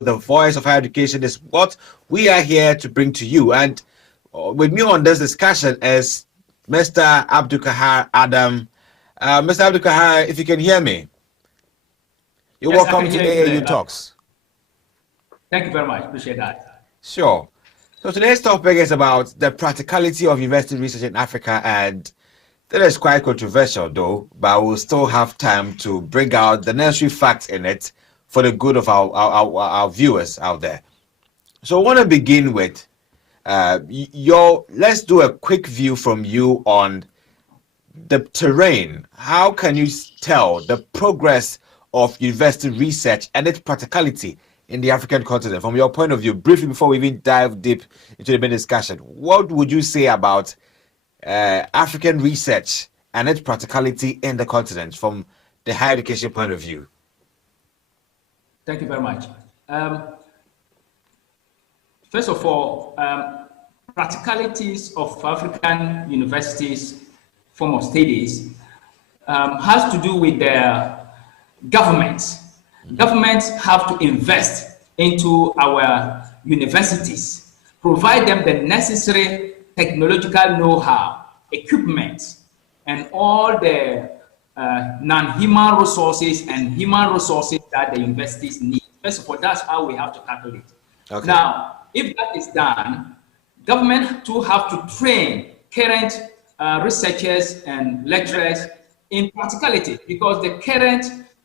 the voice of higher education is what we are here to bring to you. And with me on this discussion is Mr. Abdul Kahar Adam. Mr. Abdul Kahar, if you can hear me, you're Yes, welcome to AAU Talks. Thank you very much. Appreciate that. Sure. So today's topic is about the practicality of university research in Africa, and that is quite controversial though, but we'll still have time to bring out the necessary facts in it for the good of our viewers out there. So I want to begin with let's do a quick view from you on the terrain. How can you tell the progress of university research and its practicality in the African continent from your point of view, briefly before we even dive deep into the main discussion? What would you say about African research and its practicality in the continent from the higher education point of view? Thank you very much. First of all, practicalities of African universities form of studies has to do with their governments. Governments have to invest into our universities, provide them the necessary technological know-how, equipment, and all the non-human resources and human resources that the universities need. First of all, that's how we have to tackle it. Okay. Now, if that is done, government too have to train current researchers and lecturers in practicality, because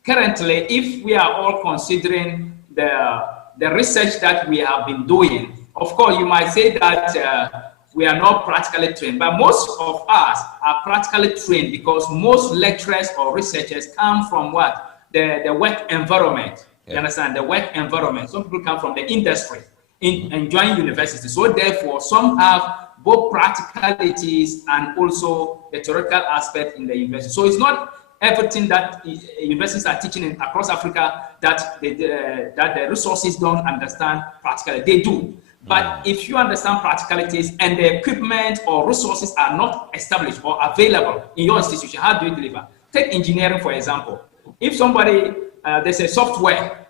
currently, if we are all considering the research that we have been doing, of course, you might say that we are not practically trained, but most of us are practically trained because most lecturers or researchers come from what? The work environment. Yeah. You understand? The work environment. Some people come from the industry and join university. So therefore, some have both practicalities and also the theoretical aspect in the university. So it's not everything that universities are teaching across Africa that the resources don't understand practically. They do. But if you understand practicalities and the equipment or resources are not established or available in your institution, how do you deliver? Take engineering, for example. If somebody, there's a software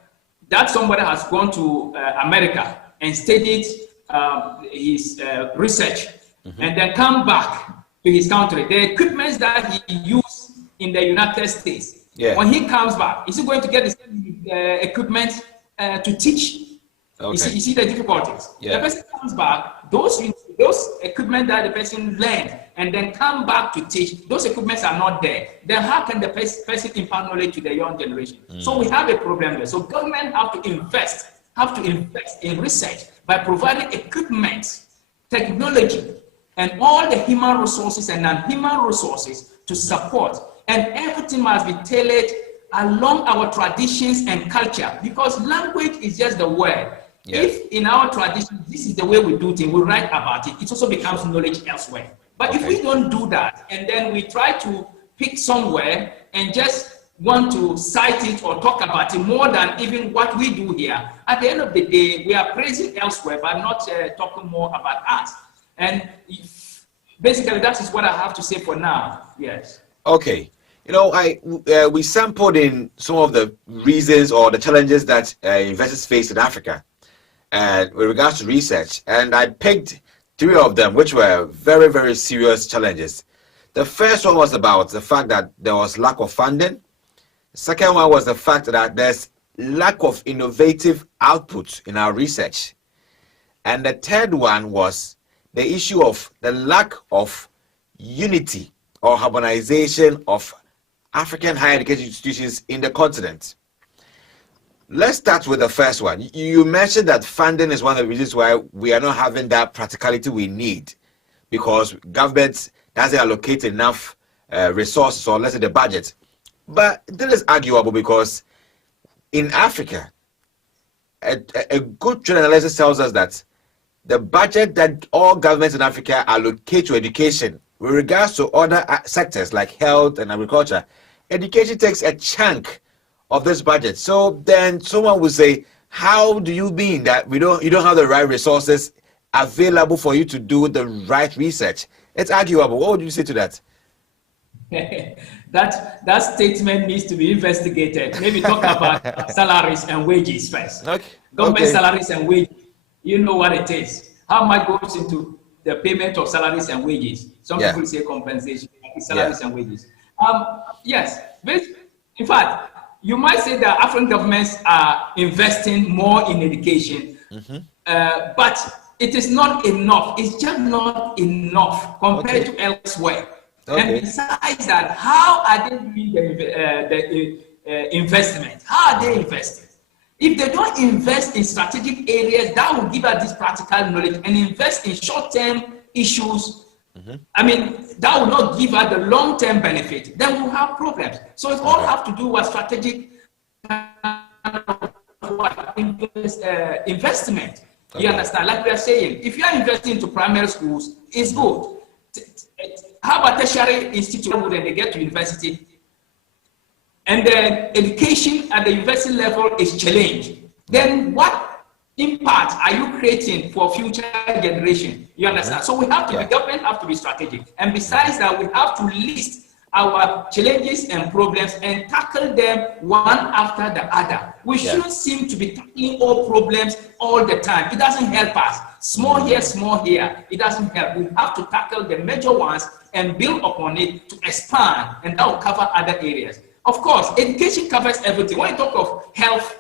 that somebody has gone to America and studied his research and then come back to his country, the equipment that he used in the United States, when he comes back, is he going to get the same equipment to teach? Okay. You see the difficulties. The person comes back, those equipment that the person learned and then come back to teach, those equipments are not there. Then how can the person impart knowledge to the young generation? So we have a problem there. So government have to invest in research by providing equipment, technology, and all the human resources and non-human resources to support. And everything must be tailored along our traditions and culture, because language is just the word. If in our tradition, this is the way we do things, we write about it, it also becomes knowledge elsewhere. But if we don't do that, and then we try to pick somewhere and just want to cite it or talk about it more than even what we do here, at the end of the day, we are praising elsewhere, but not talking more about us. And basically, that is what I have to say for now. Yes. Okay. You know, we sampled in some of the reasons or the challenges that universities face in Africa with regards to research, and I picked 3 of them, which were very, very serious challenges. The first one was about the fact that there was lack of funding. The second one was the fact that there's lack of innovative output in our research. And the third one was the issue of the lack of unity or harmonization of African higher education institutions in the continent. Let's start with the first one. You mentioned that funding is one of the reasons why we are not having that practicality we need, because government doesn't allocate enough resources, or let's say the budget. But this is arguable, because in Africa, a good trend analysis tells us that the budget that all governments in Africa allocate to education, with regards to other sectors like health and agriculture, education takes a chunk of this budget. So then someone will say, how do you mean that you don't have the right resources available for you to do the right research? It's arguable. What would you say to that? That statement needs to be investigated. Maybe talk about salaries and wages first. Okay. Government salaries and wages. You know what it is. How much goes into the payment of salaries and wages? Some people say compensation, salaries and wages. Yes, in fact, you might say that African governments are investing more in education, but it is not enough. It's just not enough compared to elsewhere. And besides that, how are they doing the investment? How are they investing? If they don't invest in strategic areas that will give us this practical knowledge and invest in short-term issues, I mean, that will not give us the long-term benefit, then we'll have problems. So it all have to do with strategic investment. You understand? Like we are saying, if you are investing into primary schools, it's good. How about tertiary institute when they get to university? And then education at the university level is challenged. Then what impact are you creating for future generation? You understand? So we have to be, government have to be strategic. And besides that, we have to list our challenges and problems and tackle them one after the other. We shouldn't seem to be tackling all problems all the time. It doesn't help us. Small here, it doesn't help. We have to tackle the major ones and build upon it to expand, and that will cover other areas. Of course, education covers everything. When you talk of health,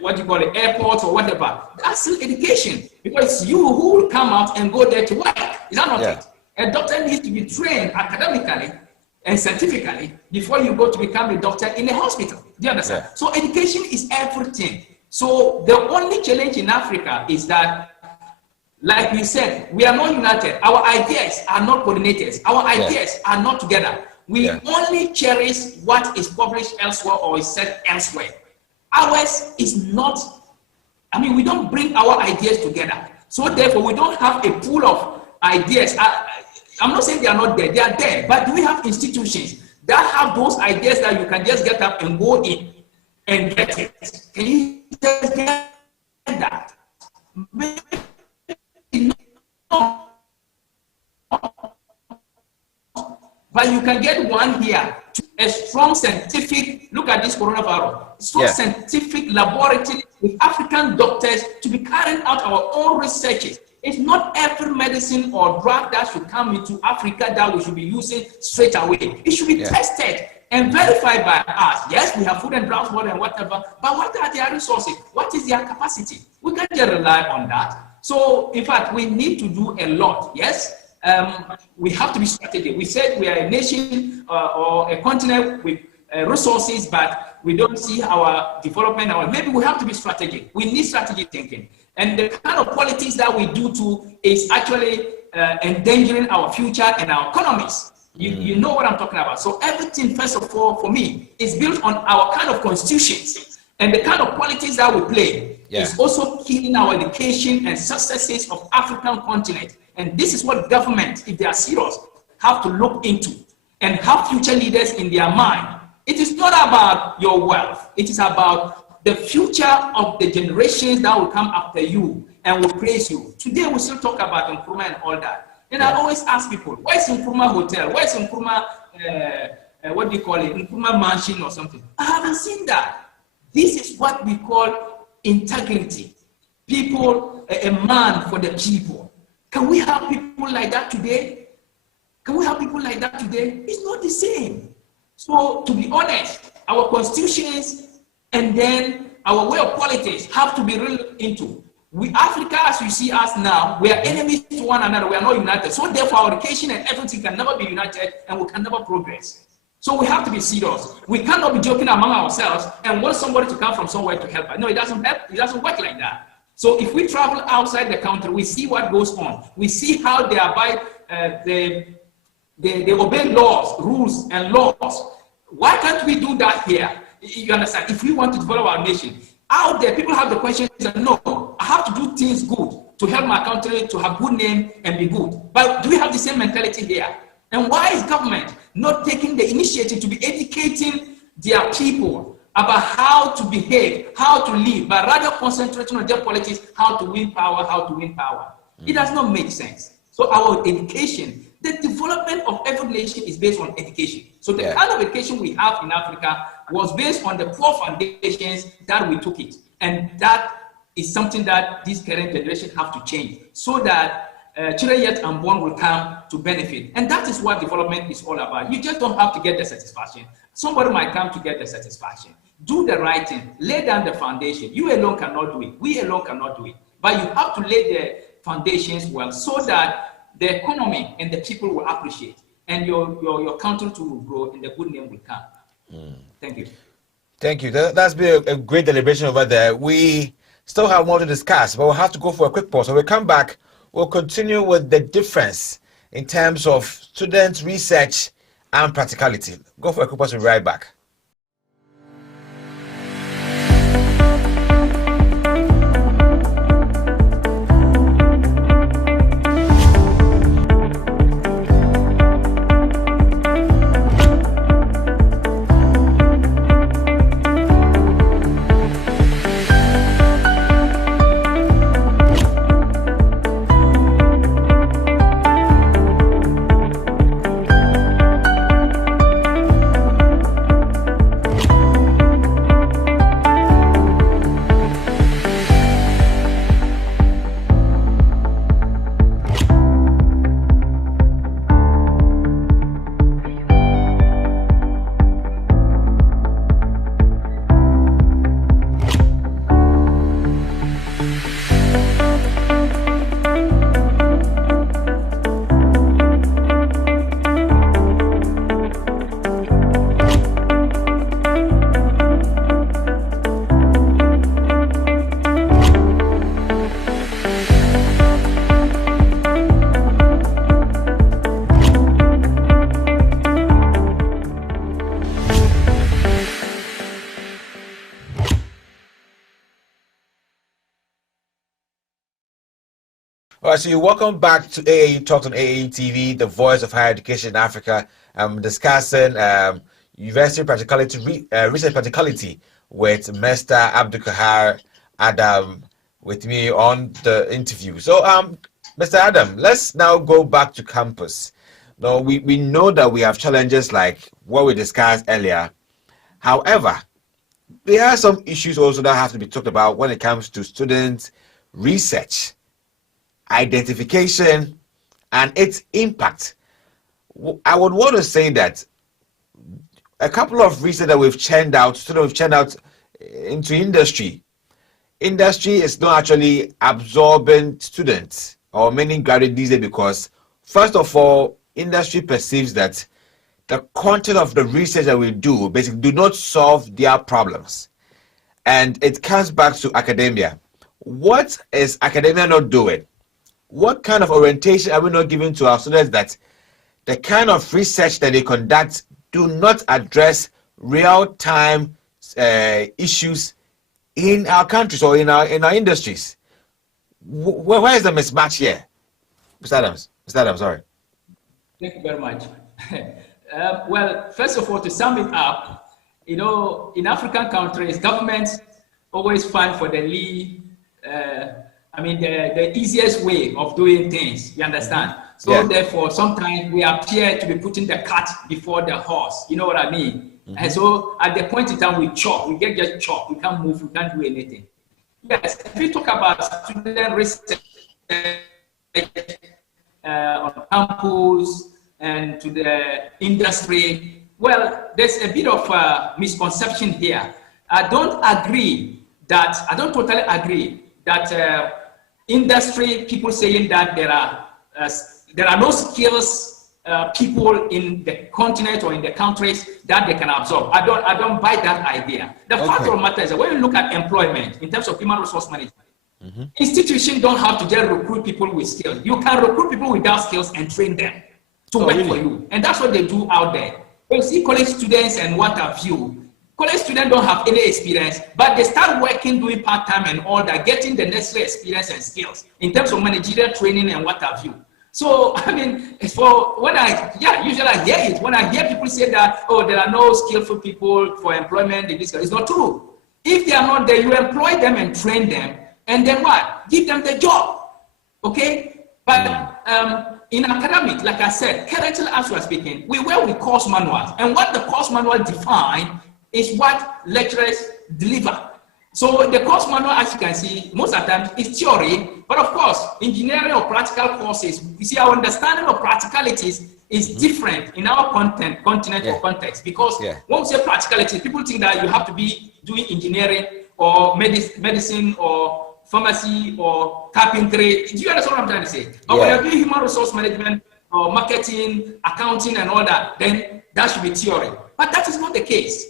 what do you call it, airports or whatever, that's still education, because you who will come out and go there to work. Is that not it? A doctor needs to be trained academically and scientifically before you go to become a doctor in a hospital. Do you understand? So education is everything. So the only challenge in Africa is that, like we said, we are not united. Our ideas are not coordinated. Our ideas are not together. We only cherish what is published elsewhere or is said elsewhere. Ours is not, I mean, we don't bring our ideas together. So therefore, we don't have a pool of ideas. I'm not saying they are not there. They are there. But do we have institutions that have those ideas that you can just get up and go in and get it? Can you just get that? But you can get one here, a strong scientific, look at this coronavirus, strong scientific laboratory with African doctors to be carrying out our own researches. It's not every medicine or drug that should come into Africa that we should be using straight away. It should be tested and verified by us. Yes, we have Food and Drugs Board and whatever, but what are their resources? What is their capacity? We can't just rely on that. So, in fact, we need to do a lot. Yes, we have to be strategic. We said we are a nation or a continent with resources, but we don't see our development. Maybe we have to be strategic. We need strategic thinking. And the kind of politics that we do too is actually endangering our future and our economies. You know what I'm talking about. So everything, first of all, for me, is built on our kind of constitutions. And the kind of politics that we play is also killing our education and successes of African continent. And this is what government, if they are serious, have to look into and have future leaders in their mind. It is not about your wealth. It is about the future of the generations that will come after you and will praise you. Today, we still talk about Nkrumah and all that. And I always ask people, where's Nkrumah Hotel? Where's Nkrumah, what do you call it? Nkrumah Mansion or something. I haven't seen that. This is what we call integrity. People, a man for the people. Can we have people like that today? Can we have people like that today? It's not the same. So, to be honest, our constitutions and then our way of politics have to be real into. We, Africa, as you see us now, we are enemies to one another. We are not united. So therefore, our education and everything can never be united, and we can never progress. So we have to be serious. We cannot be joking among ourselves and want somebody to come from somewhere to help us. No, it doesn't help. It doesn't work like that. So if we travel outside the country, we see what goes on. We see how they abide, they obey laws, rules, and laws. Why can't we do that here? You understand? If we want to develop our nation, out there, people have the question, no, I have to do things good to help my country to have good name and be good. But do we have the same mentality here? And why is government not taking the initiative to be educating their people about how to behave, how to live, but rather concentrating on their politics, how to win power, how to win power? It does not make sense. So our education, the development of every nation is based on education. So the kind of education we have in Africa, was based on the poor foundations that we took it. And that is something that this current generation have to change so that children yet unborn will come to benefit. And that is what development is all about. You just don't have to get the satisfaction. Somebody might come to get the satisfaction. Do the right thing. Lay down the foundation. You alone cannot do it. We alone cannot do it. But you have to lay the foundations well so that the economy and the people will appreciate. And your country too will grow and the good name will come. Thank you. Thank you. That's been a great deliberation over there. We still have more to discuss, but we'll have to go for a quick pause. So we'll come back. We'll continue with the difference in terms of students' research and practicality. Go for a quick pause. We'll be right back. All right, so you're welcome back to AAU Talks on AAU TV, the voice of higher education in Africa. I'm discussing university practicality, research practicality with Mr. Abdul Kahar Adam with me on the interview. So, Mr. Adam, let's now go back to campus. Now, we know that we have challenges like what we discussed earlier. However, there are some issues also that have to be talked about when it comes to student research, identification, and its impact. I would want to say that a couple of research that we've churned out, into industry. Industry is not actually absorbing students or many graduates these days because, first of all, industry perceives that the content of the research that we do basically do not solve their problems. And it comes back to academia. What is academia not doing? What kind of orientation are we not giving to our students that the kind of research that they conduct do not address real-time issues in our countries or in our industries? Where is the mismatch here? Mr. Adams, sorry. Thank you very much. Well, first of all, to sum it up, you know, in African countries, governments always find for the lead, the easiest way of doing things, you understand? So yeah. Therefore, sometimes we appear to be putting the cart before the horse, you know what I mean? And so at the point in time we chop, we get just chop, we can't move, we can't do anything. Yes, if we talk about student research on campus and to the industry, well, there's a bit of a misconception here. I don't totally agree that industry people saying that there are no skills people in the continent or in the countries that they can absorb. I don't buy that idea. The fact of the matter is that when you look at employment in terms of human resource management, institutions don't have to just recruit people with skills. You can recruit people without skills and train them to work for you. And that's what they do out there. You see college students and what have you. College students don't have any experience, but they start working, doing part-time and all that, getting the necessary experience and skills in terms of managerial training and what have you. So, I mean, usually I hear it. When I hear people say that, oh, there are no skillful people for employment in this, it's not true. If they are not there, you employ them and train them, and then what? Give them the job, okay? But in academic, like I said, currently as we are speaking, we work with course manuals, and what the course manual define is what lecturers deliver. So the course manual, as you can see, most of the time is theory, but of course, engineering or practical courses, you see, our understanding of practicalities is different in our continent or context, because when we say practicality, people think that you have to be doing engineering or medicine or pharmacy or carpentry. Do you understand what I'm trying to say? But when you're doing human resource management or marketing, accounting and all that, then that should be theory. But that is not the case.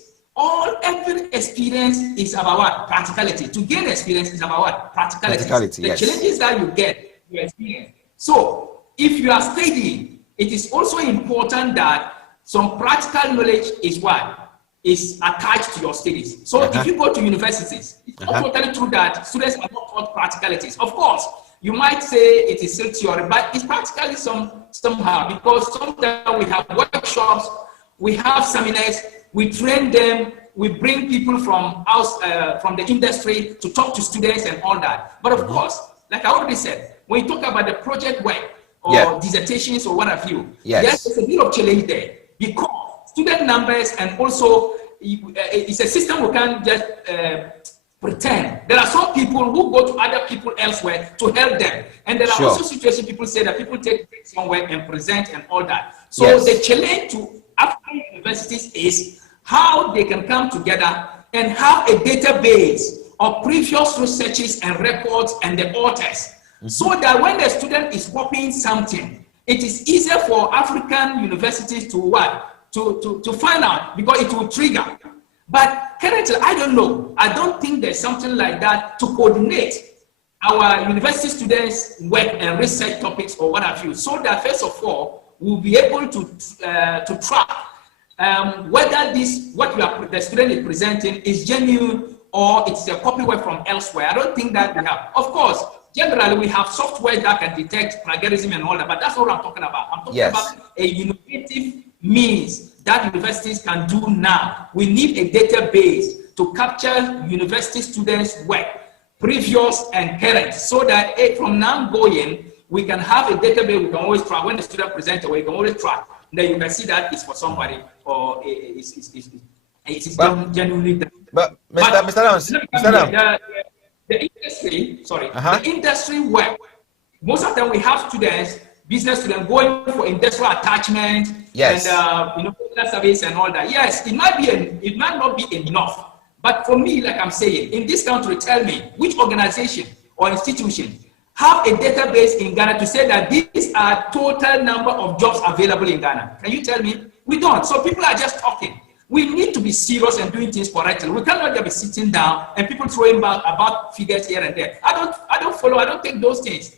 Every experience is about what? Practicality. To gain experience is about what? Practicality. The challenges that you get, you experience. So if you are studying, it is also important that some practical knowledge is what? Is attached to your studies. So if you go to universities, it's not totally true that students are not taught practicalities. Of course, you might say it is still theory, but it's practically somehow, because sometimes we have workshops, we have seminars, we train them, we bring people from the industry to talk to students and all that. But of course, like I already said, when you talk about the project work or dissertations or what have you, yes, there's a bit of challenge there, because student numbers, and also it's a system we can't just pretend. There are some people who go to other people elsewhere to help them, and there are also situations people say that people take somewhere and present and all that. So the challenge to African universities is how they can come together and have a database of previous researches and records and the authors, so that when the student is copying something, it is easier for African universities to what? To find out, because it will trigger. But currently, I don't know. I don't think there's something like that to coordinate our university students' work and research topics or what have you, so that first of all, we'll be able to track whether the student is presenting is genuine or it's a copy work from elsewhere. I don't think that we have. Of course, generally we have software that can detect plagiarism and all that, but that's what I'm talking about. I'm talking about a innovative means that universities can do now. We need a database to capture university students' work, previous and current, so that from now going, we can have a database we can always track. When the student presents away, you can always track. Then you can see that it's for somebody, or it's genuinely done. But Mr. Adams, the industry work, most of the time we have students, business students, going for industrial attachment and service and all that. Yes, it might not be enough. But for me, like I'm saying, in this country, tell me which organization or institution have a database in Ghana to say that these are total number of jobs available in Ghana. Can you tell me? We don't. So people are just talking. We need to be serious and doing things correctly. We cannot just be sitting down and people throwing back about figures here and there. I don't follow. I don't take those things.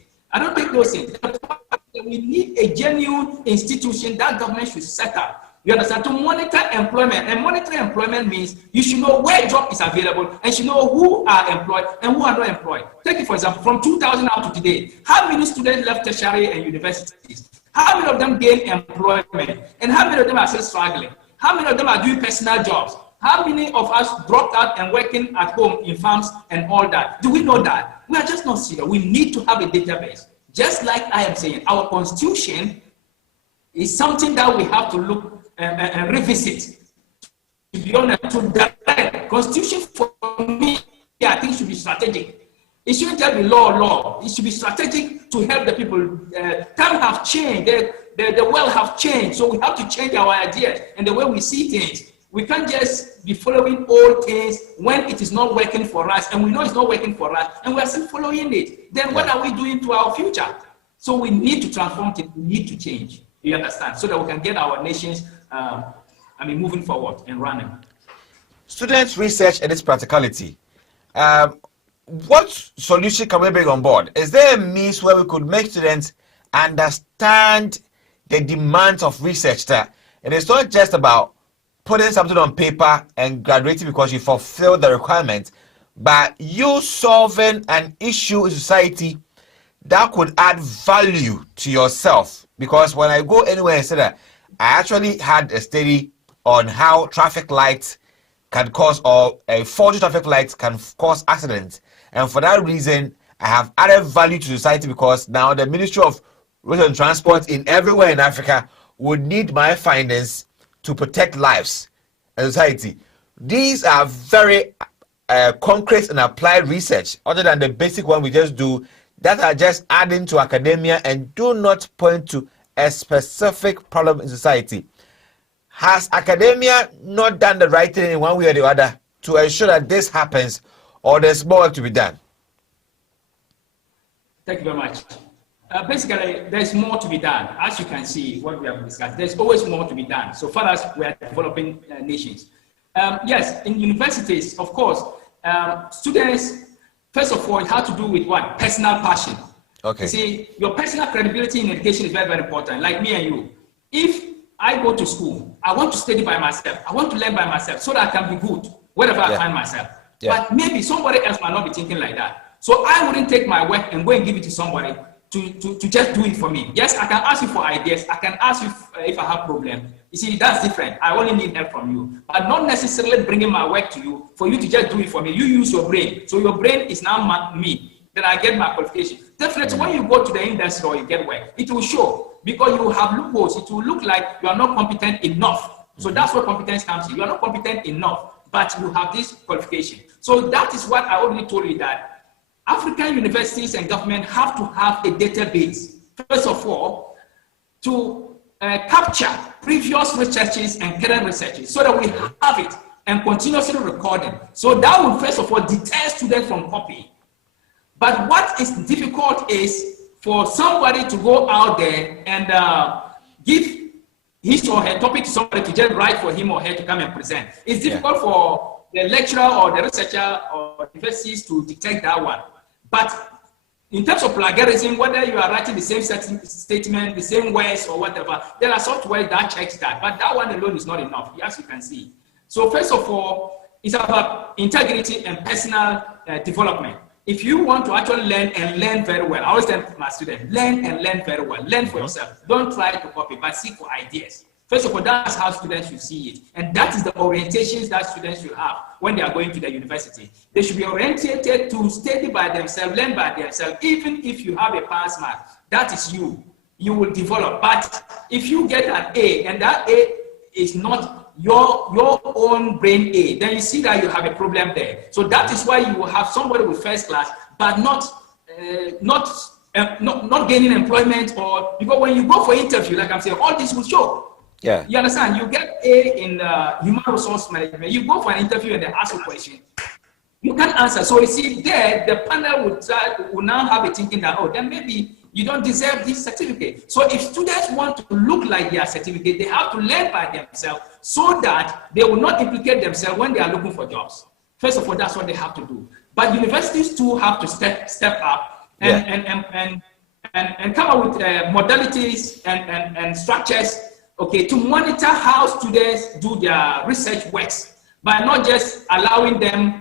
We need a genuine institution that government should set up. You understand? To monitor employment. And monitoring employment means you should know where job is available and should know who are employed and who are not employed. Take it for example, from 2000 up to today, how many students left tertiary and universities? How many of them gained employment? And how many of them are still struggling? How many of them are doing personal jobs? How many of us dropped out and working at home in farms and all that? Do we know that? We are just not serious. We need to have a database. Just like I am saying, our constitution is something that we have to look and revisit. To be honest, to direct constitution for me, I think should be strategic. It shouldn't just be law. It should be strategic to help the people. Times have changed. The world have changed. So we have to change our ideas and the way we see things. We can't just be following old things when it is not working for us, and we know it's not working for us, and we are still following it. Then what are we doing to our future? So we need to transform it. We need to change. You understand? So that we can get our nations, moving forward and running. Students' research and its practicality. What solution can we bring on board? Is there a means where we could make students understand the demands of research? That it is not just about putting something on paper and graduating because you fulfill the requirement, but you solving an issue in society that could add value to yourself. Because when I go anywhere and say that, I actually had a study on how traffic lights can cause, or a faulty traffic light can cause accidents. And for that reason, I have added value to society, because now the Ministry of Road and Transport in everywhere in Africa would need my findings to protect lives and society. these are very concrete and applied research, other than the basic one we just do, that are just adding to academia and do not point to a specific problem in society. Has academia not done the right thing in one way or the other to ensure that this happens, or there's more work to be done? Thank you very much. Basically, there's more to be done. As you can see, what we have discussed, there's always more to be done. So far as we are developing nations. Yes, in universities, of course, students, first of all, it has to do with what? Personal passion. Okay. See, your personal credibility in education is very, very important. Like me and you. If I go to school, I want to study by myself. I want to learn by myself so that I can be good wherever I find myself. But maybe somebody else might not be thinking like that. So I wouldn't take my work and go and give it to somebody to just do it for me. Yes, I can ask you for ideas. I can ask you if I have problem. You see, that's different. I only need help from you. But not necessarily bringing my work to you for you to just do it for me. You use your brain. So your brain is now me. Then I get my qualification. Definitely, when you go to the industry or you get work, it will show, because you have loopholes. It will look like you are not competent enough. So that's where competence comes in. You are not competent enough, but you have this qualification. So that is what I already told you, that African universities and government have to have a database, first of all, to capture previous researches and current researches so that we have it and continuously recording. So that will, first of all, deter students from copying. But what is difficult is for somebody to go out there and give his or her topic to somebody to just write for him or her to come and present. It's difficult for the lecturer or the researcher or universities to detect that one. But in terms of plagiarism, whether you are writing the same statement, the same words or whatever, there are software that checks that. But that one alone is not enough, as you can see. So first of all, it's about integrity and personal development. If you want to actually learn and learn very well, I always tell my students, learn and learn very well. Learn for yourself. Don't try to copy, but seek for ideas. First of all, that's how students should see it. And that is the orientations that students should have when they are going to the university. They should be orientated to study by themselves, learn by themselves. Even if you have a pass mark, that is you. You will develop. But if you get an A, and that A is not your own brain A, then you see that you have a problem there. So that is why you will have somebody with first class, but not gaining employment, or because when you go for interview, like I'm saying, all this will show. Yeah. You understand? You get A in human resource management. You go for an interview and they ask a question. You can't answer. So you see there, the panel will now have a thinking that, oh, then maybe you don't deserve this certificate. So if students want to look like their certificate, they have to learn by themselves so that they will not implicate themselves when they are looking for jobs. First of all, that's what they have to do. But universities too have to step up and come up with modalities and structures, okay, to monitor how students do their research works, by not just allowing them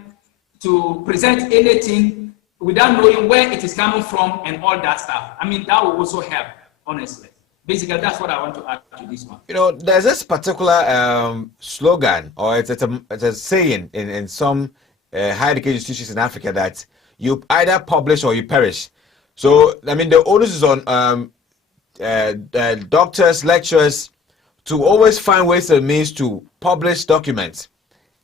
to present anything without knowing where it is coming from and all that stuff. I mean, that will also help, honestly. Basically, that's what I want to add to this one. You know, there's this particular slogan, or it's a saying in some higher education institutions in Africa, that you either publish or you perish. So, I mean, the onus is on doctors, lecturers, to always find ways and means to publish documents,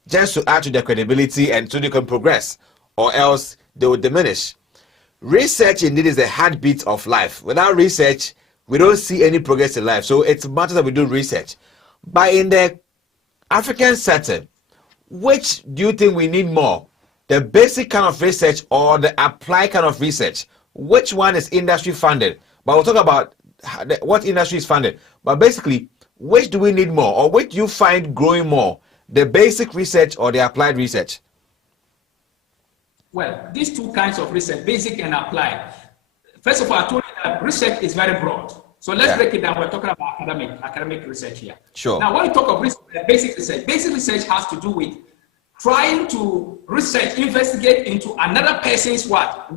just to add to their credibility and so they can progress, or else they will diminish. Research indeed is the heartbeat of life. Without research, we don't see any progress in life. So it matters that we do research. But in the African setting, which do you think we need more? The basic kind of research or the applied kind of research? Which one is industry funded? But we'll talk about what industry is funded. But basically, which do we need more, or which do you find growing more? The basic research or the applied research? Well, these two kinds of research, basic and applied. First of all, I told you that research is very broad. So let's break it down. We're talking about academic research here. Sure. Now, when we talk of basic research has to do with trying to research, investigate into another person's work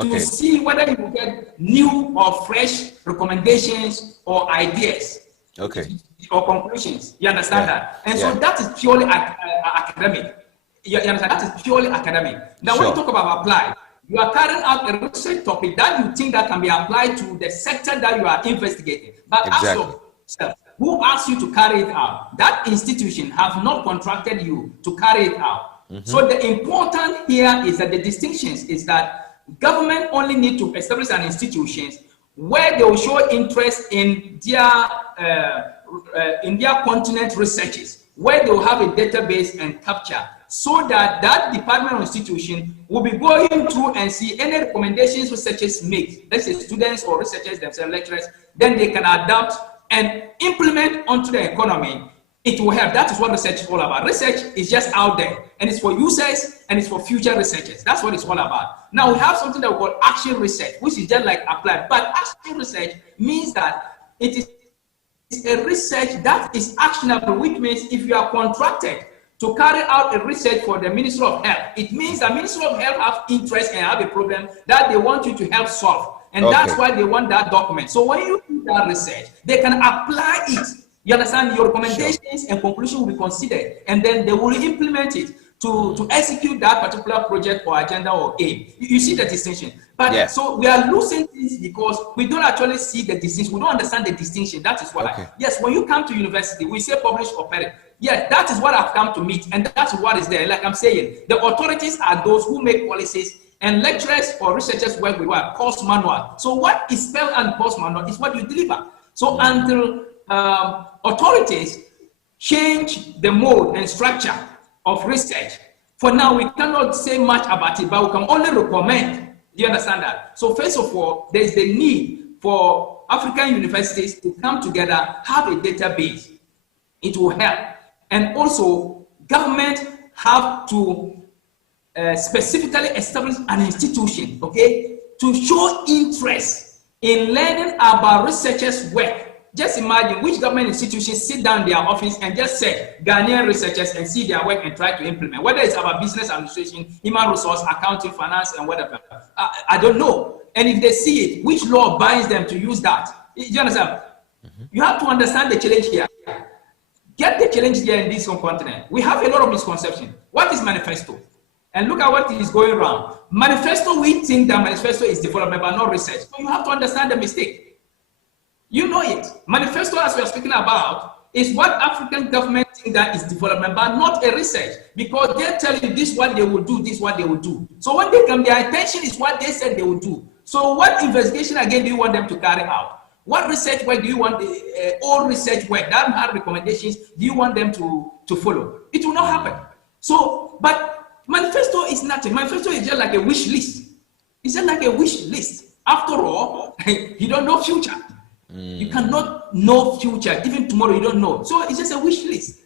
to see whether you will get new or fresh recommendations or ideas. Or conclusions. You understand that? And so that is purely academic. You understand? That is purely academic. Now, when you talk about applied, you are carrying out a research topic that you think that can be applied to the sector that you are investigating. But ask yourself, who asks you to carry it out. That institution have not contracted you to carry it out. Mm-hmm. So the important here is that the distinctions is that government only need to establish an institution where they will show interest in their continent researches, where they will have a database and capture, so that that department or institution will be going through and see any recommendations researchers make, let's say students or researchers themselves, lecturers, then they can adapt and implement onto the economy. It will help. That is what research is all about. Research is just out there, and it's for users and it's for future researchers. That's what it's all about. Now we have something that we call action research, which is just like applied. But action research means that it is a research that is actionable, which means if you are contracted to carry out a research for the Ministry of Health, it means the Ministry of Health have interest and have a problem that they want you to help solve. And that's why they want that document. So when you do that research, they can apply it. You understand? Your recommendations and conclusion will be considered, and then they will implement it to execute that particular project or agenda or aim. You see the distinction? But so we are losing things because we don't actually see the distinction. We don't understand the distinction. That is why. Yes, when you come to university, we say publish or perish. Yes, that is what I've come to meet, and that's what is there. Like I'm saying, the authorities are those who make policies, and lecturers or researchers work with what? Course manual. So what is spelled on course manual is what you deliver. So until authorities change the mode and structure of research, for now we cannot say much about it, but we can only recommend. Do you understand that? So first of all, there's the need for African universities to come together, have a database. It will help. And also, government have to specifically establish an institution, okay, to show interest in learning about researchers' work. Just imagine which government institutions sit down in their office and just say Ghanaian researchers and see their work and try to implement, whether it's about business administration, human resource, accounting, finance, and whatever. I don't know. And if they see it, which law binds them to use that? You understand? Mm-hmm. You have to understand the challenge here. Get the challenge here in this continent. We have a lot of misconception. What is manifesto? And look at what is going around. Manifesto, we think that manifesto is development, but not research. So you have to understand the mistake. You know it. Manifesto, as we are speaking about, is what African government think that is development, but not a research. Because they tell you this what they will do, this what they will do. So when they come, their attention is what they said they will do. So what investigation again do you want them to carry out? What research work do you want, all research work, that hard recommendations, do you want them to follow? It will not happen. So, but manifesto is nothing. Manifesto is just like a wish list. It's just like a wish list. After all, you don't know future. You cannot know future. Even tomorrow, you don't know. So it's just a wish list.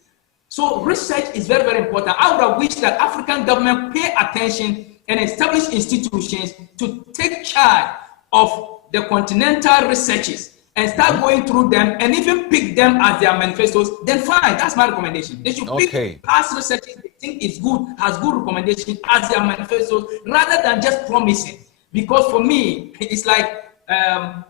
So research is very, very important. I would have wished that African government pay attention and establish institutions to take charge of the continental researches and start going through them and even pick them as their manifestos. Then fine, that's my recommendation. They should pick past researches they think is good, has good recommendation as their manifestos, rather than just promising. Because for me, it's like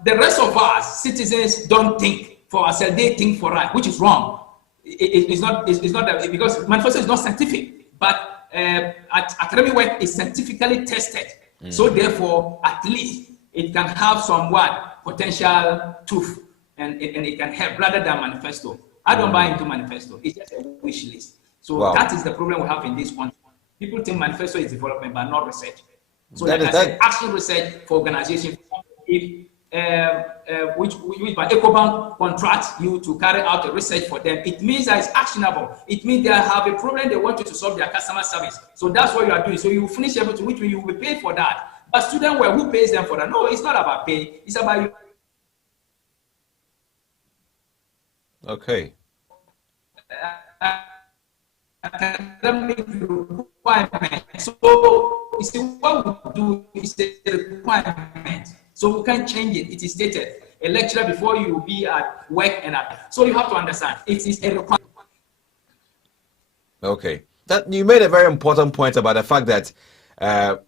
the rest of us citizens don't think for ourselves; they think for us, which is wrong. It's not that, because manifesto is not scientific, but academic work is scientifically tested. So therefore, at least it can have somewhat potential truth, and it can help rather than manifesto. I don't buy into manifesto. It's just a wish list. So that is the problem we have in this country. People think manifesto is development, but not research. So like I said, action research for organizations. If which by EcoBank contracts you to carry out a research for them, it means that it's actionable. It means they have a problem, they want you to solve their customer service. So that's what you are doing. So you finish everything, which means you will be paid for that. But student work, who pays them for that? No, it's not about pay. It's about you. Okay. Academic requirement. So you see, what we do is the requirement. So we can't change it. It is stated. A lecturer before you will be at work and at. So you have to understand. It is a requirement. Okay. That you made a very important point about the fact that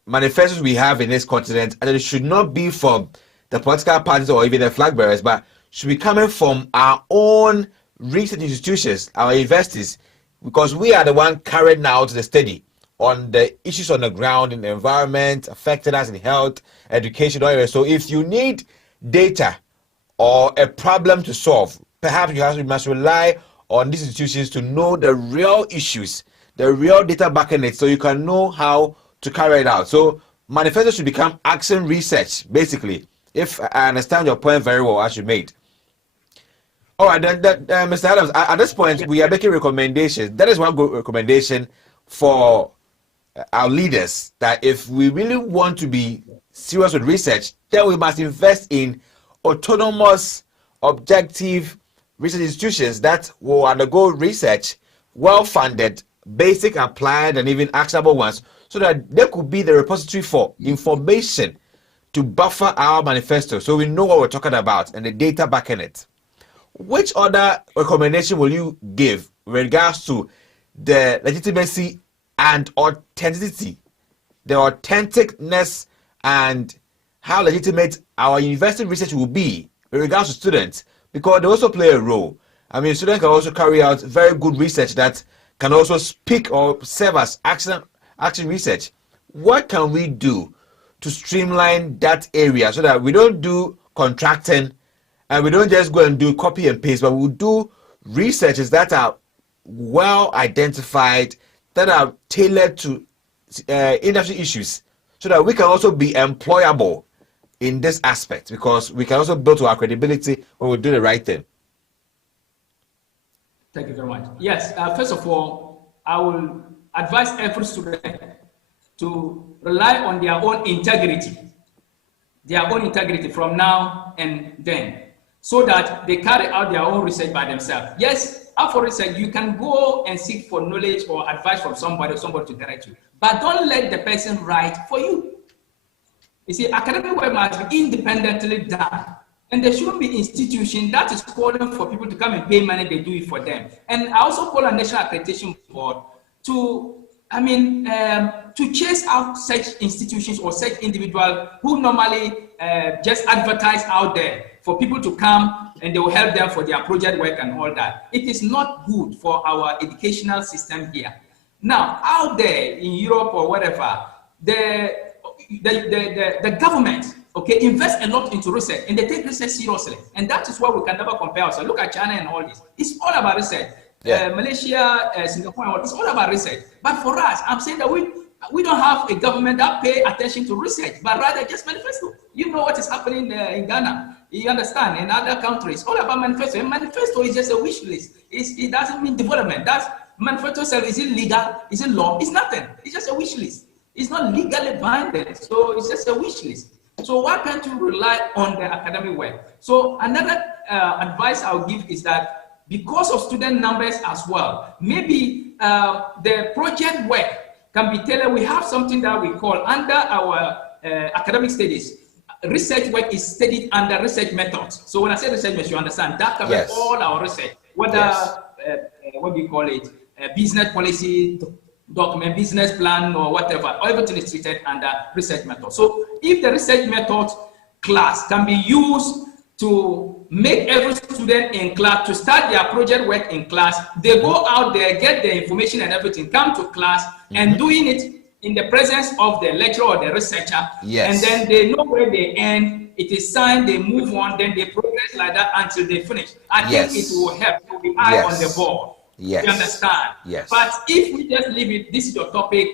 manifestos we have in this continent, and it should not be from the political parties or even the flag bearers, but should be coming from our own research institutions, our investors, because we are the one carrying out the study on the issues on the ground in the environment, affecting us in health, education, or so if you need data or a problem to solve, perhaps you must rely on these institutions to know the real issues, the real data backing it, so you can know how to carry it out. So manifesto should become action research, basically, if I understand your point very well, as you made. All right, then, Mr. Adams, at this point, Yes, we are making recommendations. That is one good recommendation for our leaders, that if we really want to be serious with research, then we must invest in autonomous, objective research institutions that will undergo research, well funded, basic, applied, and even actionable ones, so that they could be the repository for information to buffer our manifesto so we know what we're talking about and the data backing it. Which other recommendation will you give with regards to the legitimacy and authenticity, the authenticness, and how legitimate our university research will be with regards to students? Because they also play a role. I mean, students can also carry out very good research that can also speak or serve as action research. What can we do to streamline that area so that we don't do contracting and we don't just go and do copy and paste, but we'll do researches that are well identified, that are tailored to industry issues, so that we can also be employable in this aspect, because we can also build to our credibility when we do the right thing. Thank you very much. Yes, first of all, I will advise every student to rely on their own integrity from now and then, so that they carry out their own research by themselves. Yes, after research, you can go and seek for knowledge or advice from somebody to direct you, but don't let the person write for you. You see, academic work must be independently done. And there shouldn't be institution that is calling for people to come and pay money, they do it for them. And I also call on National Accreditation Board to, to chase out such institutions or such individuals who normally just advertise out there for people to come and they will help them for their project work and all that. It is not good for our educational system here. Now, out there in Europe or whatever, the government, okay, invest a lot into research, and they take research seriously, and that is why we can never compare ourselves. Look at China and all this; it's all about research. Yeah. Malaysia, Singapore, it's all about research. But for us, I'm saying that we don't have a government that pay attention to research, but rather just manifesto. You know what is happening in Ghana, you understand, in other countries, all about manifesto. And manifesto is just a wish list. It doesn't mean development. That's manifesto itself. Is it legal? Is it law? It's nothing. It's just a wish list. It's not legally binding, so it's just a wish list. So why can't you rely on the academic work? So another advice I'll give is that because of student numbers as well, maybe the project work can be tailored. We have something that we call under our academic studies. Research work is studied under research methods. So when I say research methods, you understand that covers yes. all our research, whether what we call it, business policy document, business plan, or whatever. Everything is treated under research method. So if the research method class can be used to make every student in class to start their project work in class, they go out there, get the information and everything, come to class and doing it in the presence of the lecturer or the researcher. Yes. And then they know where they end. It is signed, they move on, then they progress like that until they finish. I think it will help to be high on the board. Yes. You understand? Yes. But if we just leave it, this is your topic,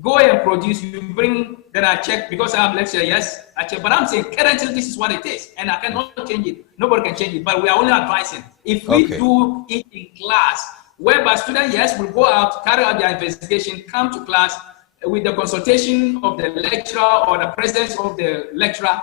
go and produce, you bring, then I check, because I have lecture, yes, I check. But I'm saying currently this is what it is, and I cannot change it. Nobody can change it, but we are only advising. If we do it in class, whereby students, yes, will go out, carry out their investigation, come to class with the consultation of the lecturer or the presence of the lecturer,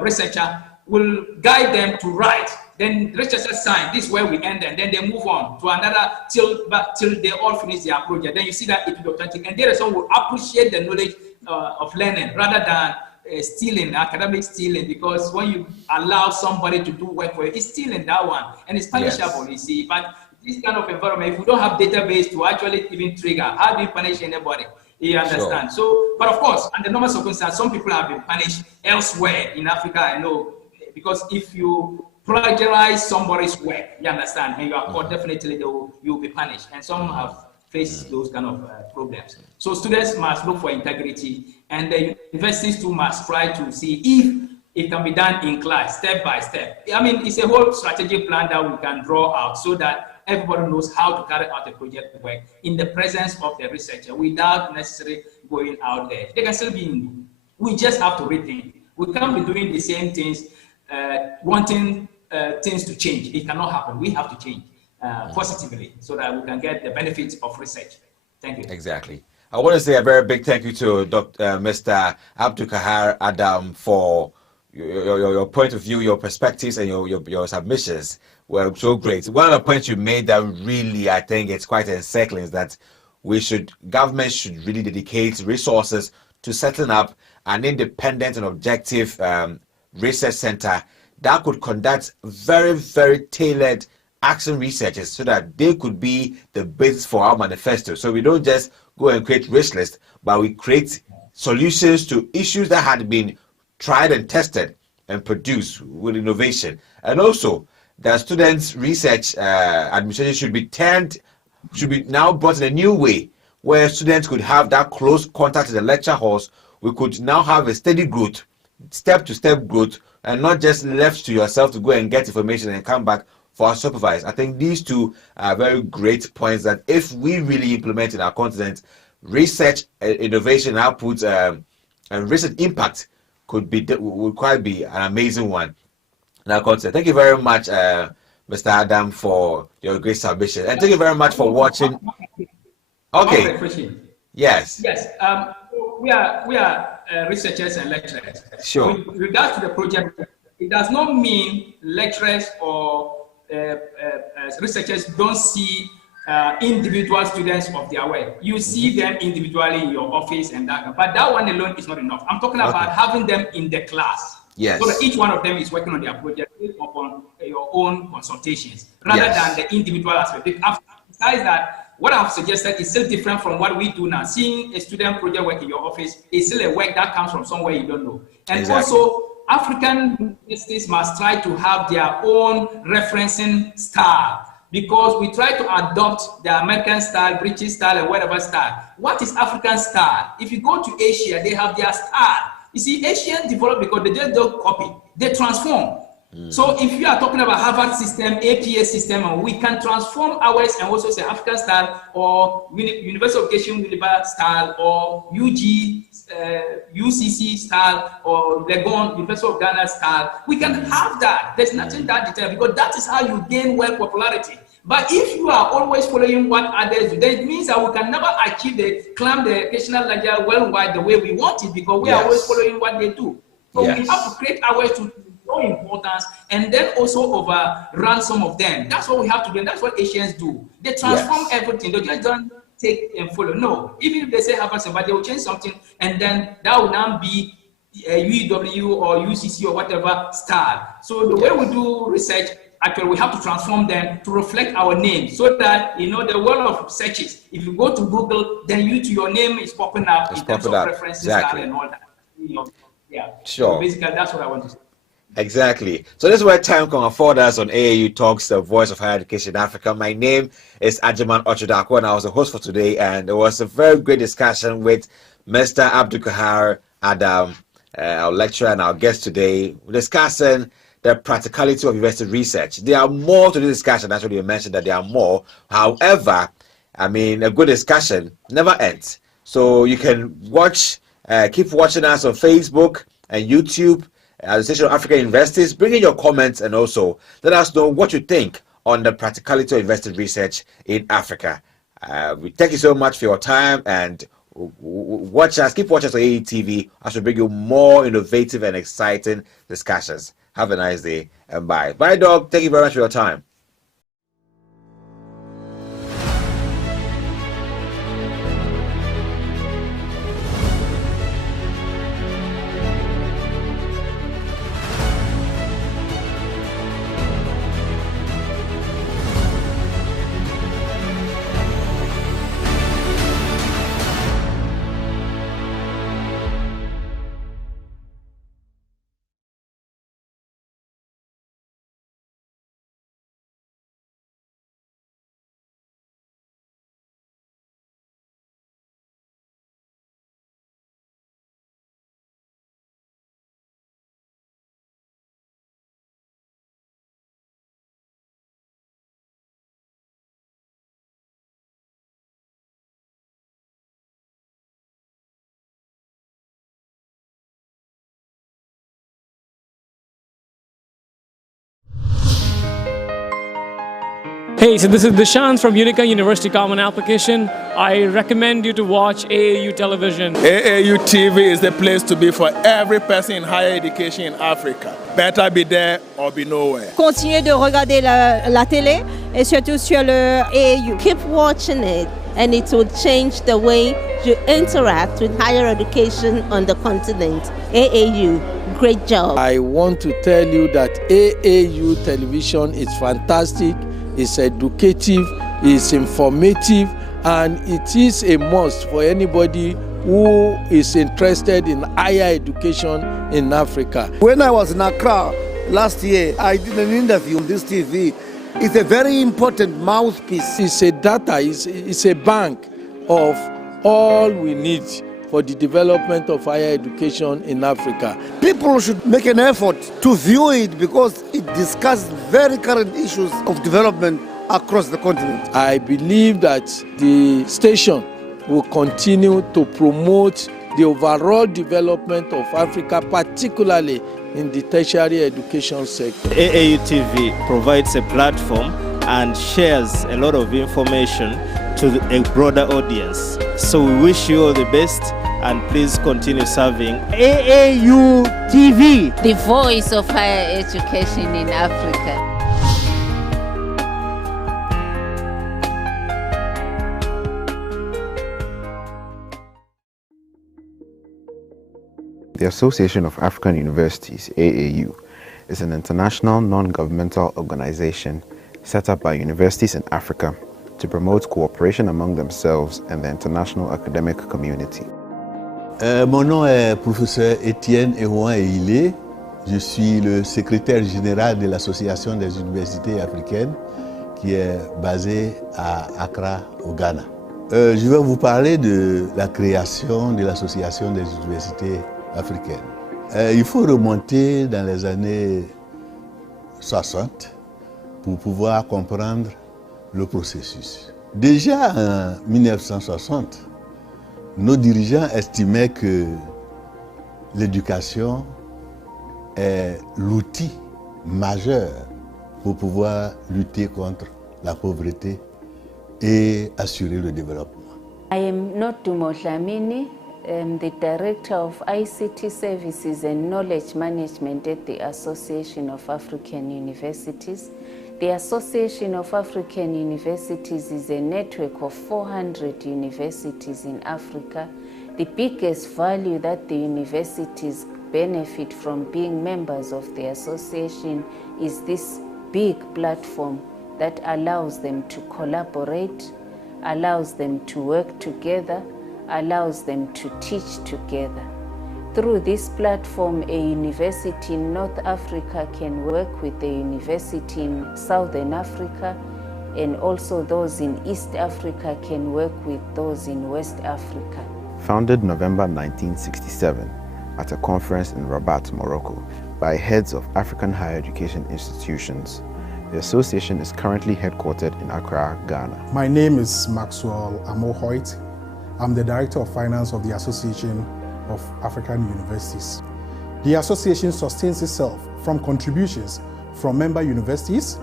researcher, will guide them to write. Then researchers sign, this is where we end, and then they move on to another till they all finish their project. Then you see that it will be authentic, and there is someone will appreciate the knowledge of learning rather than stealing, academic stealing, because when you allow somebody to do work for you, it's stealing that one, and it's punishable, you see. But this kind of environment, if we don't have database to actually even trigger, how do you punish anybody? You understand? Sure. So, but of course, under normal circumstances, some people have been punished elsewhere in Africa, I know, because if you plagiarize somebody's work, you understand, and you are caught, definitely you'll be punished. And some have faced those kind of problems. So students must look for integrity, and the universities too must try to see if it can be done in class, step by step. I mean, it's a whole strategic plan that we can draw out so that everybody knows how to carry out the project work in the presence of the researcher without necessarily going out there. They can still be in. We just have to rethink. We can't be doing the same things, wanting things to change. It cannot happen. We have to change positively so that we can get the benefits of research. Thank you. Exactly. I want to say a very big thank you to Mr. Abdul Kahar Adam for your point of view, your perspectives, and your submissions were so great. One of the points you made that really, I think, it's quite encircling is that government should really dedicate resources to setting up an independent and objective research center that could conduct very, very tailored action researches so that they could be the basis for our manifesto. So we don't just go and create wish lists, but we create solutions to issues that had been tried and tested and produced with innovation. And also, the students' research administration should be now brought in a new way where students could have that close contact in the lecture halls. We could now have a steady growth, step-to-step growth, and not just left to yourself to go and get information and come back for our supervise. I think these two are very great points that if we really implement in our continent, research, innovation, output, and research impact would quite be an amazing one in our continent. Thank you very much, Mr. Adam, for your great submission, and thank you very much for watching. Okay. Yes. Yes. We are researchers and lecturers. Sure. With regards to the project, it does not mean lecturers or researchers don't see individual students of their work. You see them individually in your office and that, but that one alone is not enough. I'm talking about having them in the class. Yes. So that each one of them is working on their project based upon your own consultations, rather than the individual aspect. Besides that, what I've suggested is still different from what we do now. Seeing a student project work in your office is still a work that comes from somewhere you don't know. And also, African universities must try to have their own referencing style, because we try to adopt the American style, British style, and whatever style. What is African style? If you go to Asia, they have their style. You see, Asians develop because they just don't copy, they transform. So if you are talking about Harvard system, APA system, and we can transform ours and also say African style or University of Education Universe style or UCC style or Legon, University of Ghana style. We can have that. There's nothing that detailed, because that is how you gain world popularity. But if you are always following what others do, then it means that we can never climb the educational ladder worldwide the way we want it, because we are always following what they do. So we have to create ours to no importance and then also overrun some of them. That's what we have to do, and that's what Asians do. They transform everything. They just don't take and follow. No, even if they say Harvard, but they will change something, and then that will now be a UW or UCC or whatever style. So the way we do research, actually, we have to transform them to reflect our name, so that the world of searches. If you go to Google, then your name is popping up in terms of references and all that. Sure. So basically, that's what I want to say. Exactly. So this is where time can afford us on AAU Talks, the voice of higher education in Africa. My name is Ajiman Ochodako, and I was the host for today. And it was a very great discussion with Mr. Abdul Kahar Adam, our lecturer and our guest today, discussing the practicality of university research. There are more to the discussion. Actually, you mentioned that there are more. However, I mean, a good discussion never ends. So you can keep watching us on Facebook and YouTube, Association of African Universities. Bring in your comments and also let us know what you think on the practicality of university research in Africa. We thank you so much for your time, and keep watching us on AETV as we bring you more innovative and exciting discussions. Have a nice day and bye. Bye, dog. Thank you very much for your time. Hey, so this is Dishant from Unica University Common Application. I recommend you to watch AAU television. AAU TV is the place to be for every person in higher education in Africa. Better be there or be nowhere. Continuez de regarder la télé et surtout sur le AAU. Keep watching it and it will change the way you interact with higher education on the continent. AAU, great job. I want to tell you that AAU television is fantastic, it's educative, it's informative, and it is a must for anybody who is interested in higher education in Africa. When I was in Accra last year, I did an interview on this TV. It's a very important mouthpiece. It's a data, it's a bank of all we need for the development of higher education in Africa. People should make an effort to view it because it discusses very current issues of development across the continent. I believe that the station will continue to promote the overall development of Africa, particularly in the tertiary education sector. AAU TV provides a platform and shares a lot of information to a broader audience. So we wish you all the best and please continue serving AAU TV, the voice of higher education in Africa. The Association of African Universities, AAU, is an international non-governmental organization set up by universities in Africa to promote cooperation among themselves and the international academic community. Mon nom est professeur Étienne Ehouan-Ehilé. Je suis le secrétaire général de l'Association des universités africaines qui est basée à Accra, au Ghana. Je vais vous parler de la création de l'Association des universités africaines. Il faut remonter dans les années 60 pour pouvoir comprendre le processus. Déjà en 1960, nos dirigeants estimaient que l'éducation est l'outil majeur pour pouvoir lutter contre la pauvreté et assurer le développement. I am Nodumo Dlamini, the Director of ICT Services and Knowledge Management at the Association of African Universities. The Association of African Universities is a network of 400 universities in Africa. The biggest value that the universities benefit from being members of the association is this big platform that allows them to collaborate, allows them to work together, allows them to teach together. Through this platform, a university in North Africa can work with a university in Southern Africa, and also those in East Africa can work with those in West Africa. Founded November 1967 at a conference in Rabat, Morocco, by heads of African higher education institutions, the association is currently headquartered in Accra, Ghana. My name is Maxwell Amo-Hoyt. I'm the Director of Finance of the Association of African Universities. The association sustains itself from contributions from member universities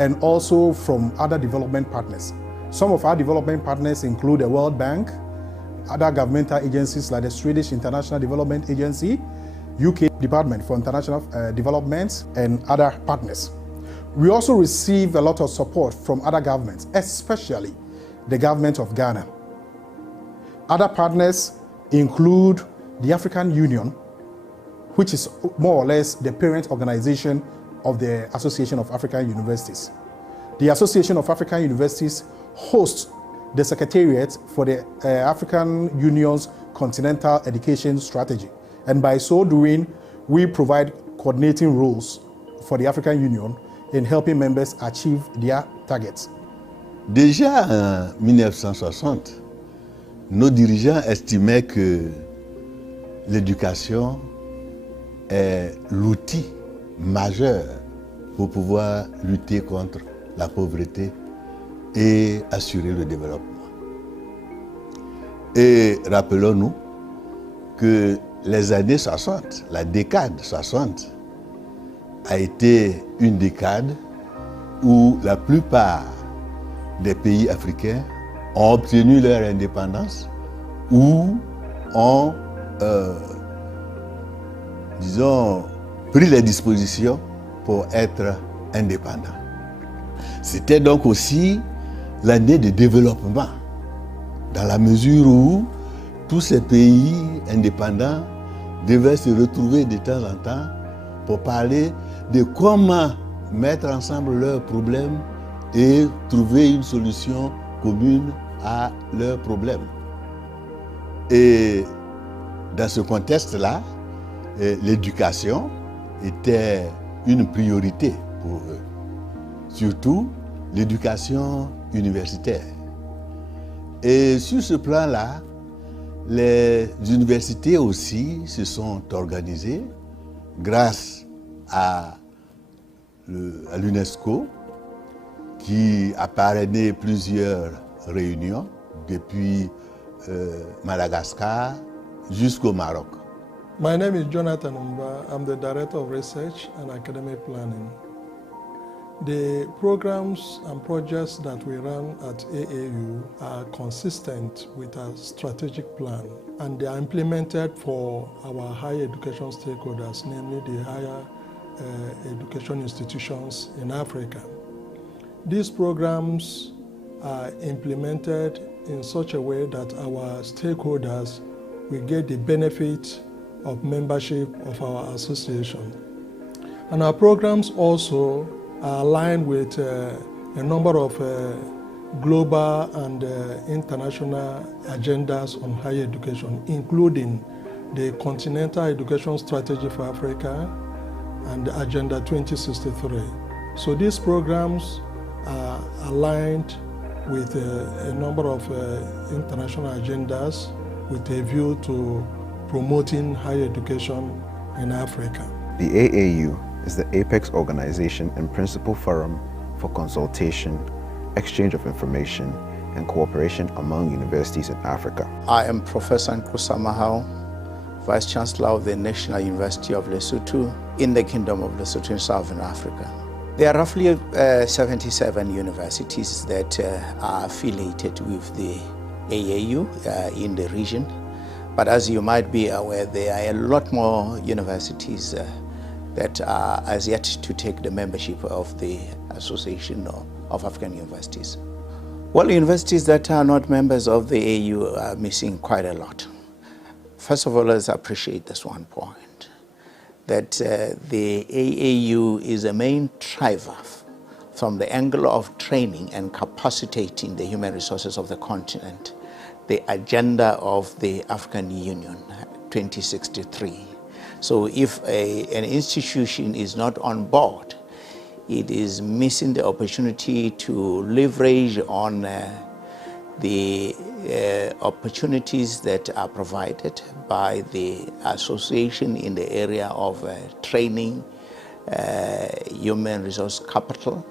and also from other development partners. Some of our development partners include the World Bank, other governmental agencies like the Swedish International Development Agency, UK Department for International Development, and other partners. We also receive a lot of support from other governments, especially the government of Ghana. Other partners include the African Union, which is more or less the parent organization of the Association of African Universities. The Association of African Universities hosts the Secretariat for the African Union's Continental Education Strategy. And by so doing, we provide coordinating roles for the African Union in helping members achieve their targets. Déjà en 1960, nos dirigeants estimaient que l'éducation est l'outil majeur pour pouvoir lutter contre la pauvreté et assurer le développement. Et rappelons-nous que les années 60, la décade 60, a été une décade où la plupart des pays africains ont obtenu leur indépendance ou ont, disons, pris les dispositions pour être indépendants. C'était donc aussi l'année de développement, dans la mesure où tous ces pays indépendants devaient se retrouver de temps en temps pour parler de comment mettre ensemble leurs problèmes et trouver une solution commune à leurs problèmes. Et dans ce contexte-là, l'éducation était une priorité pour eux, surtout l'éducation universitaire. Et sur ce plan-là, les universités aussi se sont organisées grâce à l'UNESCO qui a parrainé plusieurs réunions depuis Madagascar jusqu'au Maroc. My name is Jonathan Umba. I'm the Director of Research and Academic Planning. The programs and projects that we run at AAU are consistent with our strategic plan, and they are implemented for our higher education stakeholders, namely the higher education institutions in Africa. These programs are implemented in such a way that our stakeholders will get the benefit of membership of our association. And our programs also are aligned with a number of global and international agendas on higher education, including the Continental Education Strategy for Africa and the Agenda 2063. So these programs are aligned with a number of international agendas with a view to promoting higher education in Africa. The AAU is the apex organization and principal forum for consultation, exchange of information, and cooperation among universities in Africa. I am Professor Nkusa Mahao, Vice Chancellor of the National University of Lesotho in the Kingdom of Lesotho in Southern Africa. There are roughly 77 universities that are affiliated with the AAU in the region. But as you might be aware, there are a lot more universities that are as yet to take the membership of the Association of African Universities. Well, universities that are not members of the AAU are missing quite a lot. First of all, let's appreciate this one point, that the AAU is a main driver from the angle of training and capacitating the human resources of the continent, the agenda of the African Union 2063. So if an institution is not on board, it is missing the opportunity to leverage on the opportunities that are provided by the association in the area of training human resource capital,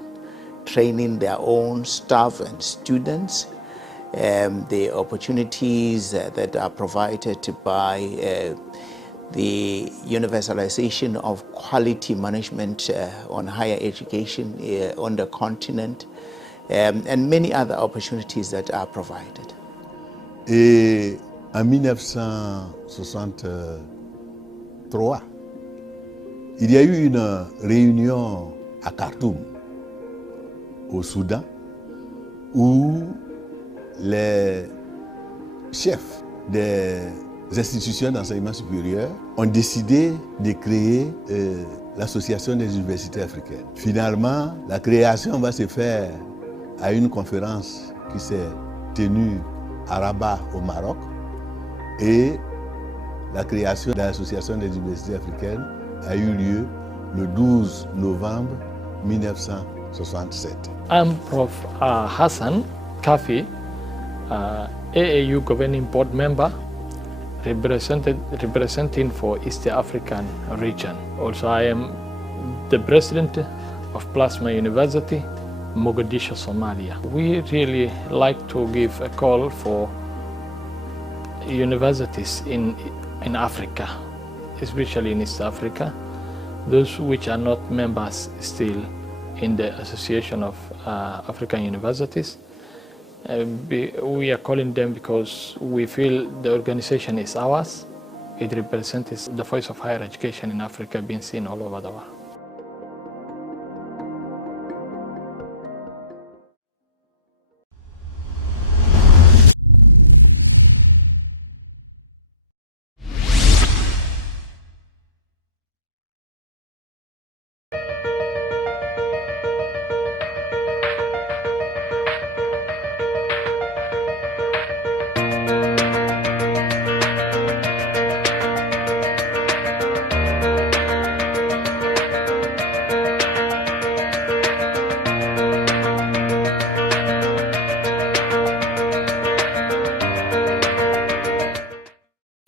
training their own staff and students, the opportunities that are provided by the universalization of quality management on higher education on the continent, and many other opportunities that are provided. Et en 1963, il y a eu une réunion à Khartoum, au Soudan, où les chefs des institutions d'enseignement supérieur ont décidé de créer l'Association des universités africaines. Finalement, la création va se faire à une conférence qui s'est tenue à Rabat au Maroc, et la création de l'Association des universités africaines a eu lieu le 12 novembre 1967. I'm Prof. Hassan Kafi, AAU Governing Board member, representing for East African region. Also, I am the president of Plasma University, Mogadishu, Somalia. We really like to give a call for universities in Africa, especially in East Africa, those which are not members still in the Association of African Universities. We are calling them because we feel the organization is ours. It represents the voice of higher education in Africa being seen all over the world.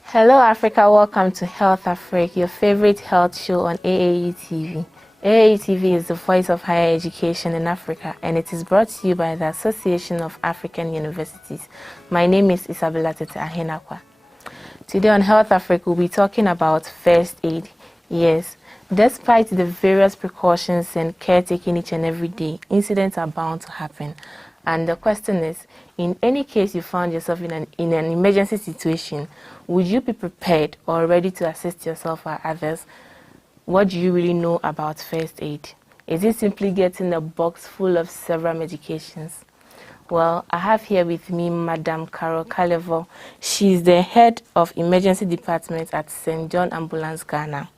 Hello Africa, welcome to Health Africa, your favorite health show on AAU TV. AAU TV is the voice of higher education in Africa, and it is brought to you by the Association of African Universities. My name is Isabella Tete Ahenakwa. Today on Health Africa, we'll be talking about first aid. Yes, despite the various precautions and care taken each and every day, incidents are bound to happen. And the question is, in any case you found yourself in an emergency situation, would you be prepared or ready to assist yourself or others? What do you really know about first aid? Is it simply getting a box full of several medications? Well, I have here with me Madam Carol Calevo. She's the head of emergency department at St. John Ambulance, Ghana.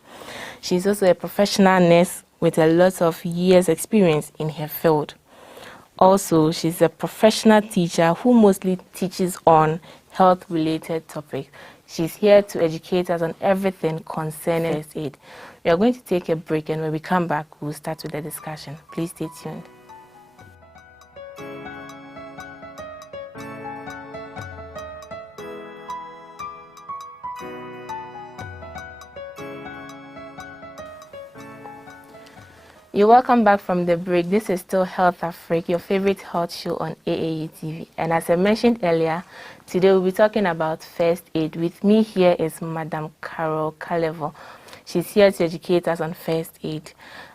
She's also a professional nurse with a lot of years experience in her field. Also, she's a professional teacher who mostly teaches on health-related topics. She's here to educate us on everything concerning first aid. We are going to take a break, and when we come back, we'll start with the discussion. Please stay tuned. You're welcome back from the break. This is still Health Africa, your favorite health show on AAU TV. And as I mentioned earlier, today we'll be talking about first aid. With me here is Madam Carol Calevo. She's here to educate us on first aid.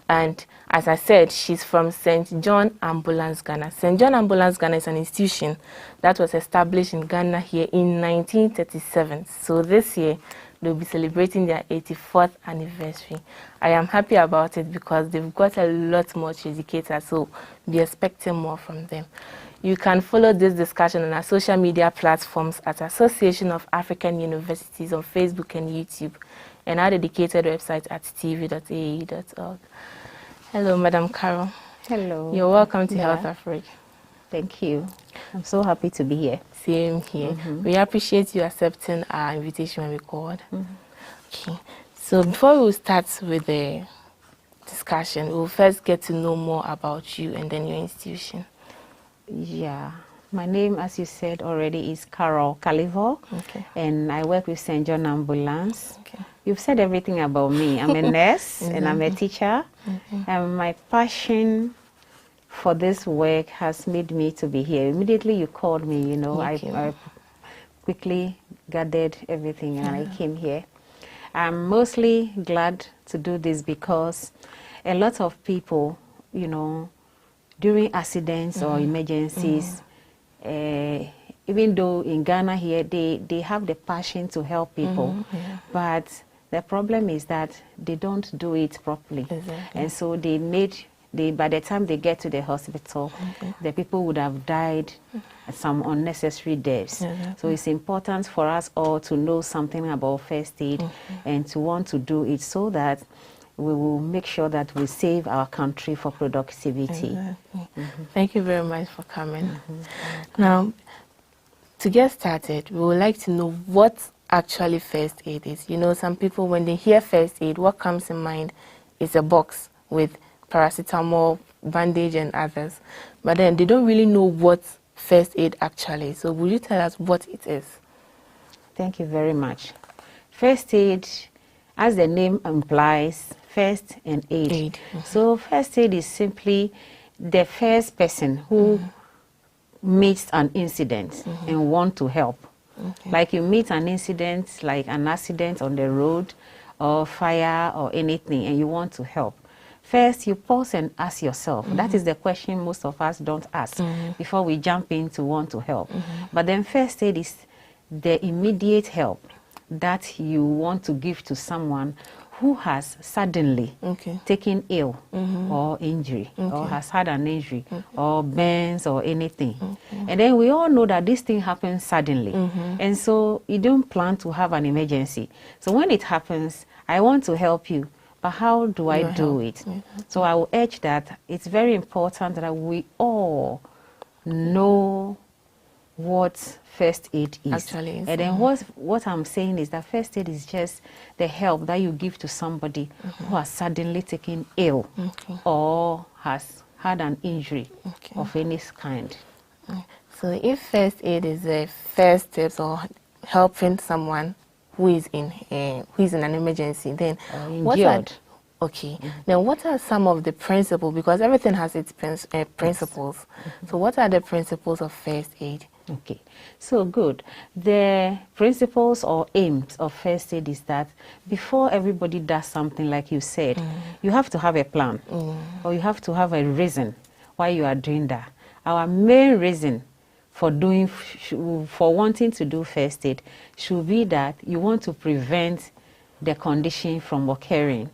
And as I said, she's from St. John Ambulance, Ghana. St. John Ambulance, Ghana is an institution that was established in Ghana here in 1937. So this year, they'll be celebrating their 84th anniversary. I am happy about it because they've got a lot more to educate us, so be expecting more from them. You can follow this discussion on our social media platforms at Association of African Universities on Facebook and YouTube, and our dedicated website at tv.aau.org. Hello, Madam Carol. Hello. You're welcome to Health Africa. Thank you. I'm so happy to be here. Same here. We appreciate you accepting our invitation when we called. Okay. So before we start with the discussion, we'll first get to know more about you and then your institution. Yeah. My name, as you said already, is Carol Calevo, and I work with St. John Ambulance. You've said everything about me. I'm a nurse and I'm a teacher. And my passion for this work has made me to be here. Immediately you called me, you know, I quickly gathered everything and I came here. I'm mostly glad to do this because a lot of people, you know, during accidents or emergencies, even though in Ghana here, they have the passion to help people, but the problem is that they don't do it properly. And so by the time they get to the hospital, the people would have died some unnecessary deaths. So it's important for us all to know something about first aid and to want to do it so that we will make sure that we save our country for productivity. Thank you very much for coming. Now, to get started, we would like to know what actually first aid is. You know, some people, when they hear first aid, what comes in mind is a box with paracetamol, bandage, and others. But then they don't really know what first aid actually is. So will you tell us what it is? Thank you very much. First aid, as the name implies, first and aid. So first aid is simply the first person who meets an incident and want to help. Like you meet an incident, like an accident on the road or fire or anything, and you want to help. first you pause and ask yourself. That is the question most of us don't ask before we jump in to want to help. But then first aid is the immediate help that you want to give to someone who has suddenly taken ill or injury or has had an injury or burns or anything. And then we all know that this thing happens suddenly. And so you don't plan to have an emergency. So when it happens, I want to help you, but how do I do it? So I will urge that it's very important that we all know what first aid is. Actually is. And then what I'm saying is that first aid is just the help that you give to somebody who has suddenly taken ill or has had an injury of any kind. So if first aid is the first steps or helping someone who is in an emergency, then what are then what are some of the principles, because everything has its principles. So what are the principles of first aid? Okay, so good. The principles or aims of first aid is that before everybody does something, like you said, you have to have a plan or you have to have a reason why you are doing that. Our main reason for wanting to do first aid should be that you want to prevent the condition from occurring.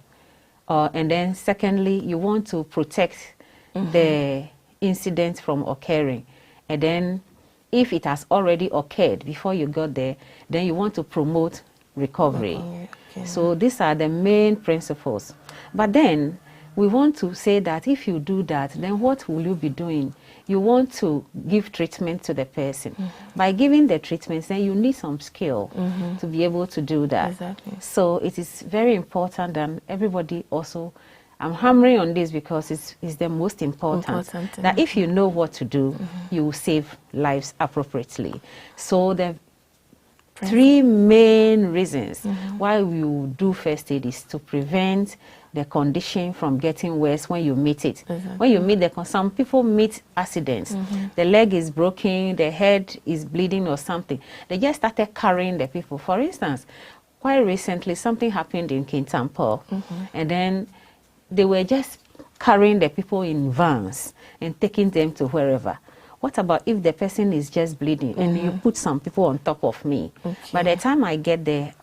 And then secondly, you want to protect the incident from occurring. And then if it has already occurred before you got there, then you want to promote recovery. So these are the main principles. But then we want to say that if you do that, then what will you be doing? You want to give treatment to the person. By giving the treatments, then you need some skill to be able to do that. So it is very important that everybody also, I'm hammering on this because it's the most important that if you know what to do, you will save lives appropriately. So the three main reasons why we will do first aid is to prevent the condition from getting worse when you meet it. When you meet some people meet accidents. The leg is broken, the head is bleeding or something. They just started carrying the people. For instance, quite recently something happened in Kintampo, and then they were just carrying the people in vans and taking them to wherever. What about if the person is just bleeding and you put some people on top of me? By the time I get there,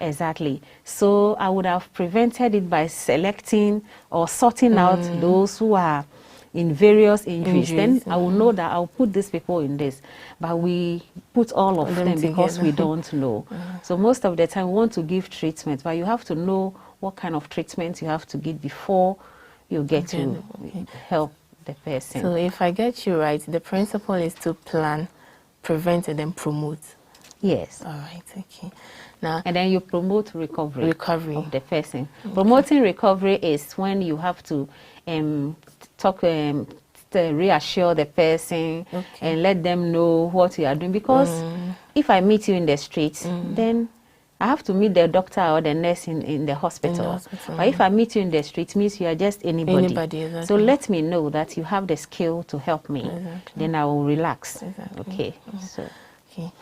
exactly. So I would have prevented it by selecting or sorting out those who are in various injuries. Then I will know that I'll put these people in this. But we put all of them because we don't know. So most of the time we want to give treatment, but you have to know what kind of treatment you have to give before you get to help the person. So if I get you right, the principle is to plan, prevent, and then promote. Yes. All right, okay. Now, and then you promote recovery of the person. Promoting recovery is when you have to talk, to reassure the person and let them know what you are doing. Because if I meet you in the street, then I have to meet the doctor or the nurse in the hospital. But if I meet you in the street, it means you are just anybody. So let me know that you have the skill to help me. Then I will relax. Okay. So. Okay.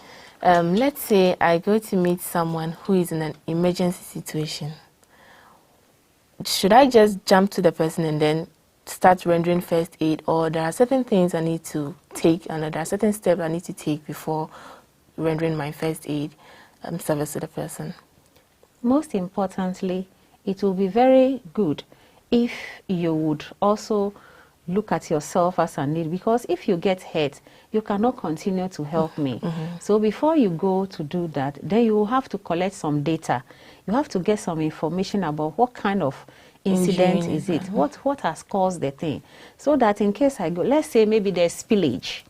Let's say I go to meet someone who is in an emergency situation. Should I just jump to the person and then start rendering first aid, or there are certain things I need to take and there are certain steps I need to take before rendering my first aid service to the person? Most importantly, it will be very good if you would also look at yourself as a need, because if you get hurt, you cannot continue to help me. So before you go to do that, then you will have to collect some data. You have to get some information about what kind of incident is it, what has caused the thing, so that in case I go, let's say maybe there's spillage.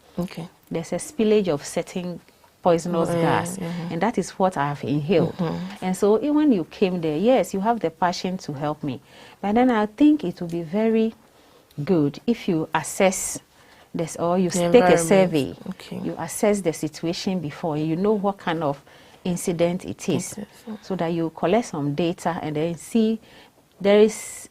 There's a spillage of certain poisonous gas, and that is what I have inhaled. And so when you came there, yes, you have the passion to help me, but then I think it will be very good if you assess this, or you take a survey. You assess the situation before, you know what kind of incident it is, so that you collect some data and then see it's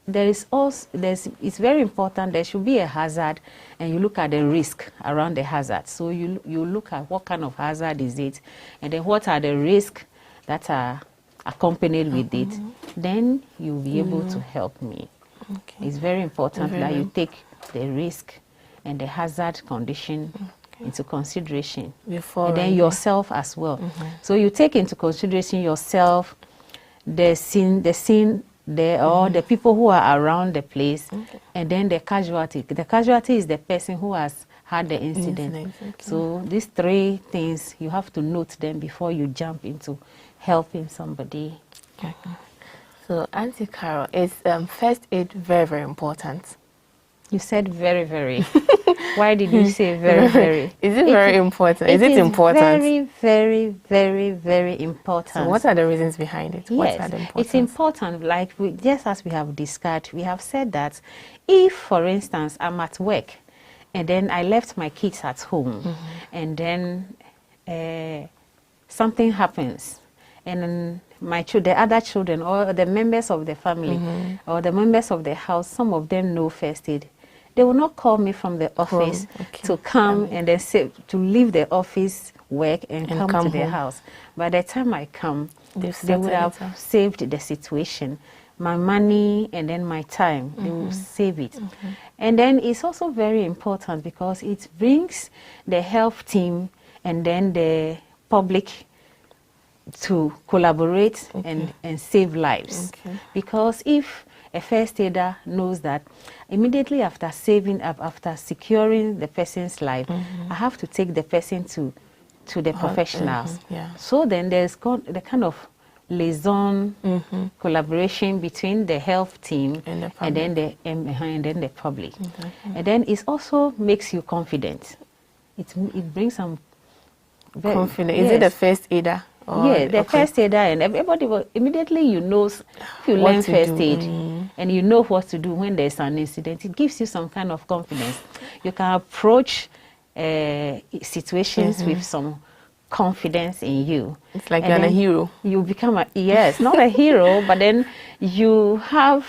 very important there should be a hazard, and you look at the risk around the hazard. So you look at what kind of hazard is it, and then what are the risks that are accompanied with it. Then you'll be able to help me. It's very important that you take the risk and the hazard condition into consideration. Before and then yourself as well. So you take into consideration yourself, the scene, or the people who are around the place, and then the casualty. The casualty is the person who has had the incident. So these three things, you have to note them before you jump into helping somebody. So, Auntie Carol, is first aid very, very important? You said very, very. Why did you say very, very? Is it very important? Is it important? Very, very, very, very important. So what are the reasons behind it? What are the Yes, it's important. Like just as we have discussed, we have said that if, for instance, I'm at work and then I left my kids at home and then something happens and then the other children or the members of the family or the members of the house, some of them know first aid. They will not call me from the office to come and then say, to leave the office work and come to the house. By the time I come, they would have saved the situation. My money and then my time, they will save it. And then it's also very important because it brings the health team and then the public to collaborate and save lives. Because if a first aider knows that immediately after securing the person's life, I have to take the person to the professionals. So then there's the kind of liaison collaboration between the health team and then the public. And then it also makes you confident. It brings some confidence. Is it the first aider? Yeah, the first aider, and everybody will immediately if you learn first aid and you know what to do when there's an incident, it gives you some kind of confidence. You can approach situations with some confidence in you. It's like you're a hero. You become not a hero, but then you have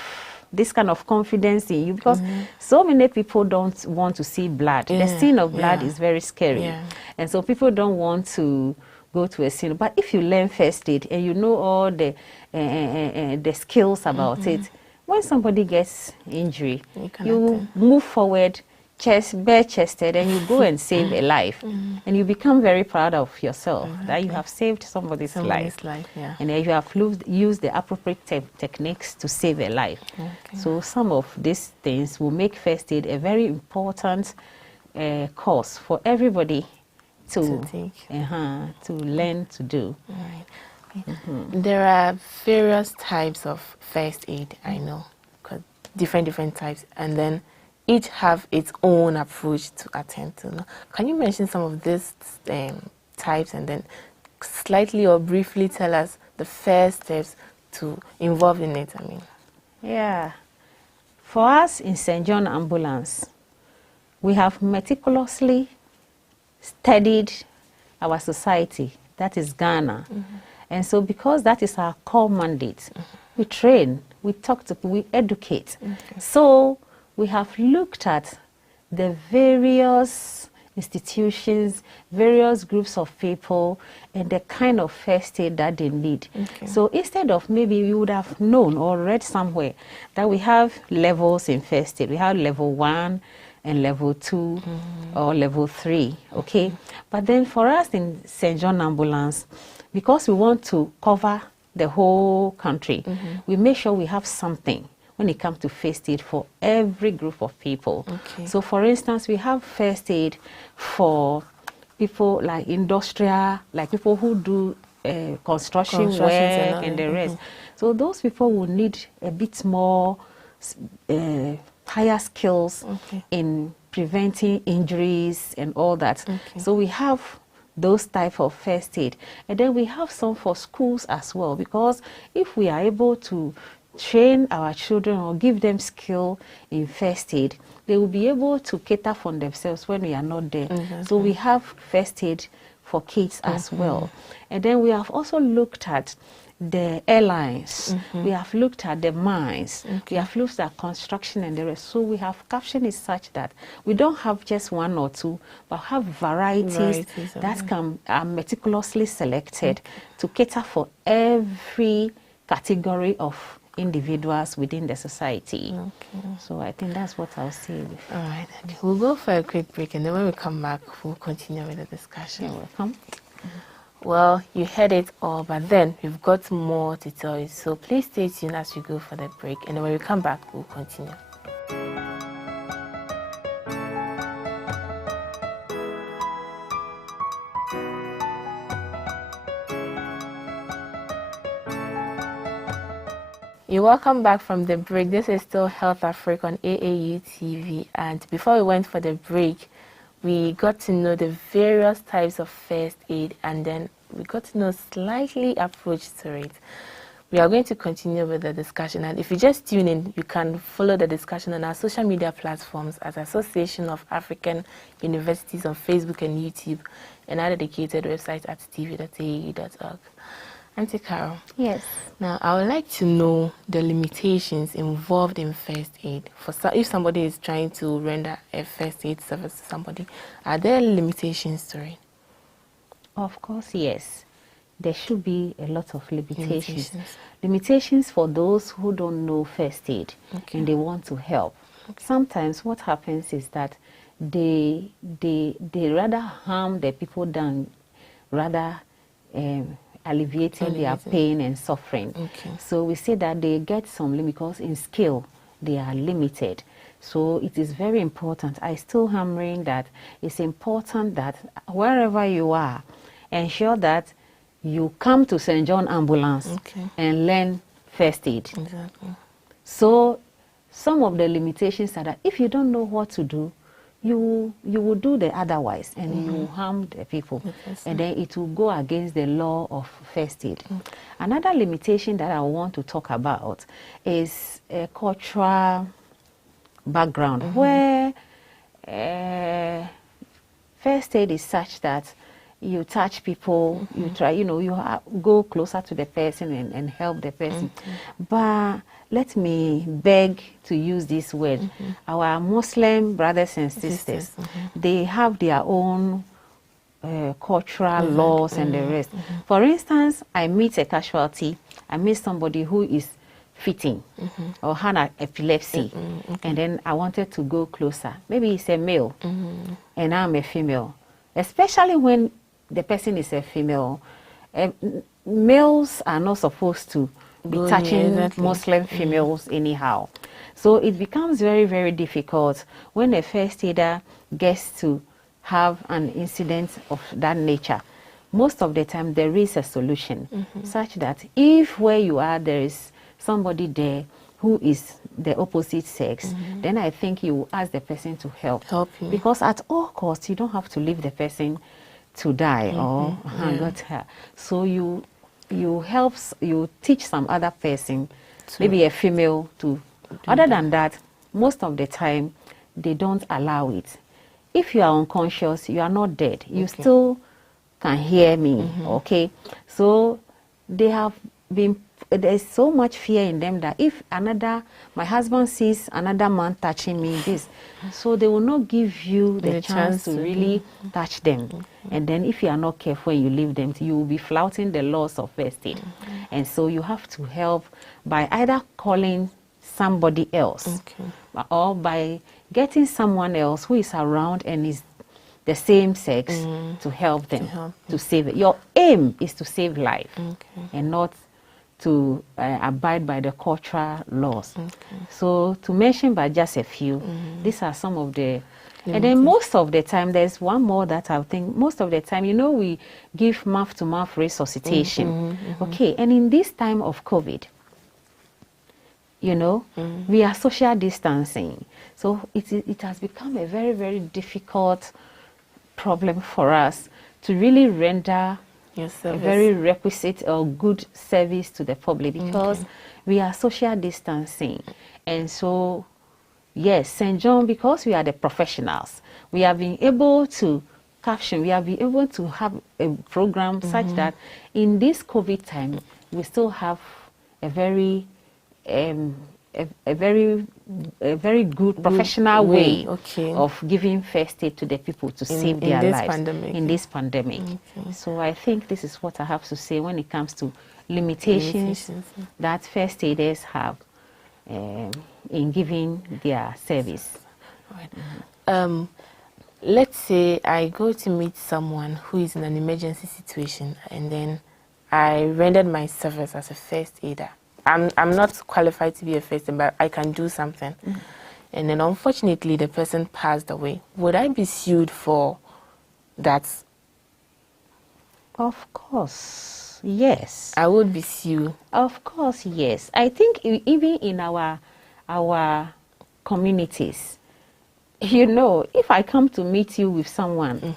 this kind of confidence in you because so many people don't want to see blood. The scene of blood is very scary. And so people don't want to go to a scene. But if you learn first aid and you know all the skills about it, when somebody gets injury, you move forward, bare-chested, and you go and save a life. And you become very proud of yourself that you have saved somebody's life. And then you have used the appropriate techniques to save a life. So some of these things will make first aid a very important course for everybody to learn to do. There are various types of first aid, I know, different types, and then each have its own approach to attend to. Can you mention some of these types and then slightly or briefly tell us the first steps to involve in it? Yeah. For us in St. John Ambulance, we have meticulously studied our society, that is Ghana. And so because that is our core mandate, we train, we talk to people, we educate. So we have looked at the various institutions, various groups of people, and the kind of first aid that they need. So instead of maybe you would have known or read somewhere that we have levels in first aid. We have level 1 and level 2 or level 3, okay? But then for us in St. John Ambulance, because we want to cover the whole country, we make sure we have something when it comes to first aid for every group of people. So for instance, we have first aid for people like industrial, like people who do construction work and the rest. So those people will need a bit more higher skills in preventing injuries and all that. So we have those type of first aid. And then we have some for schools as well, because if we are able to train our children or give them skill in first aid, they will be able to cater for themselves when we are not there. So we have first aid for kids as well. And then we have also looked at the airlines, we have looked at the mines, we have looked at construction and the rest. So we have captioned it such that we don't have just one or two, but have varieties that are meticulously selected to cater for every category of individuals within the society. Okay. So I think that's what I'll say. All right, we'll go for a quick break, and then when we come back, we'll continue with the discussion. You're welcome. Well, you heard it all, but then we've got more to tell you. So please stay tuned as we go for the break, and then when we come back, we'll continue. You're welcome back from the break. This is still Health Africa on AAU TV, and before we went for the break, we got to know the various types of first aid, and then we got to know slightly approach to it. We are going to continue with the discussion, and if you just tune in, you can follow the discussion on our social media platforms as Association of African Universities on Facebook and YouTube, and our dedicated website at tv.aau.org. Auntie Carol. Yes. Now, I would like to know the limitations involved in first aid. If somebody is trying to render a first aid service to somebody, are there limitations to it? Of course, yes. There should be a lot of limitations. Limitations for those who don't know first aid and they want to help. Sometimes what happens is that they rather harm the people than rather alleviating their pain and suffering. So we say that they get some limit because in skill they are limited. So it is very important. I still hammering that it's important that wherever you are, ensure that you come to St. John Ambulance and learn first aid. Exactly. So some of the limitations are that if you don't know what to do, you will do the otherwise, and you will harm the people, and then it will go against the law of first aid. Another limitation that I want to talk about is a cultural background where first aid is such that you touch people, you try, you go closer to the person and help the person. But let me beg to use this word. Our Muslim brothers and sisters, they have their own cultural laws and the rest. For instance, I meet a casualty, I meet somebody who is fitting or had an epilepsy, and then I wanted to go closer. Maybe it's a male and I'm a female, especially when the person is a female. Males are not supposed to be touching Muslim females anyhow. So it becomes very, very difficult when a first aider gets to have an incident of that nature. Most of the time there is a solution such that if where you are there is somebody there who is the opposite sex, then I think you ask the person to help you. Because at all costs you don't have to leave the person to die or hang out her. So you teach some other person, maybe a female, to. Other than that, most of the time they don't allow it. If you are unconscious, you are not dead. You still can hear me. Okay, so they have been. There's so much fear in them that if my husband sees another man touching me, so they will not give you the chance to really touch them. And then if you are not careful and you leave them, you will be flouting the laws of first aid. And so you have to help by either calling somebody else or by getting someone else who is around and is the same sex to help them, to save it. Your aim is to save life and not to abide by the cultural laws. So to mention by just a few, these are some of the. And then most of the time, there's one more that I think most of the time, we give mouth-to-mouth resuscitation. Okay, and in this time of COVID, we are social distancing. So it has become a very, very difficult problem for us to really render a very requisite or good service to the public because we are social distancing. And so, yes, St. John, because we are the professionals, we have been able to caption, we have been able to have a program such that in this COVID time, we still have a very very good professional way of giving first aid to the people to save their lives in this pandemic. So I think this is what I have to say when it comes to limitations that first aiders have in giving their service. Right. Let's say I go to meet someone who is in an emergency situation, and then I rendered my service as a first aider. I'm not qualified to be a first aider, but I can do something. And then unfortunately the person passed away. Would I be sued for that? Of course, yes. I would be sued. Of course, yes. I think even in our communities, you know, if I come to meet you with someone,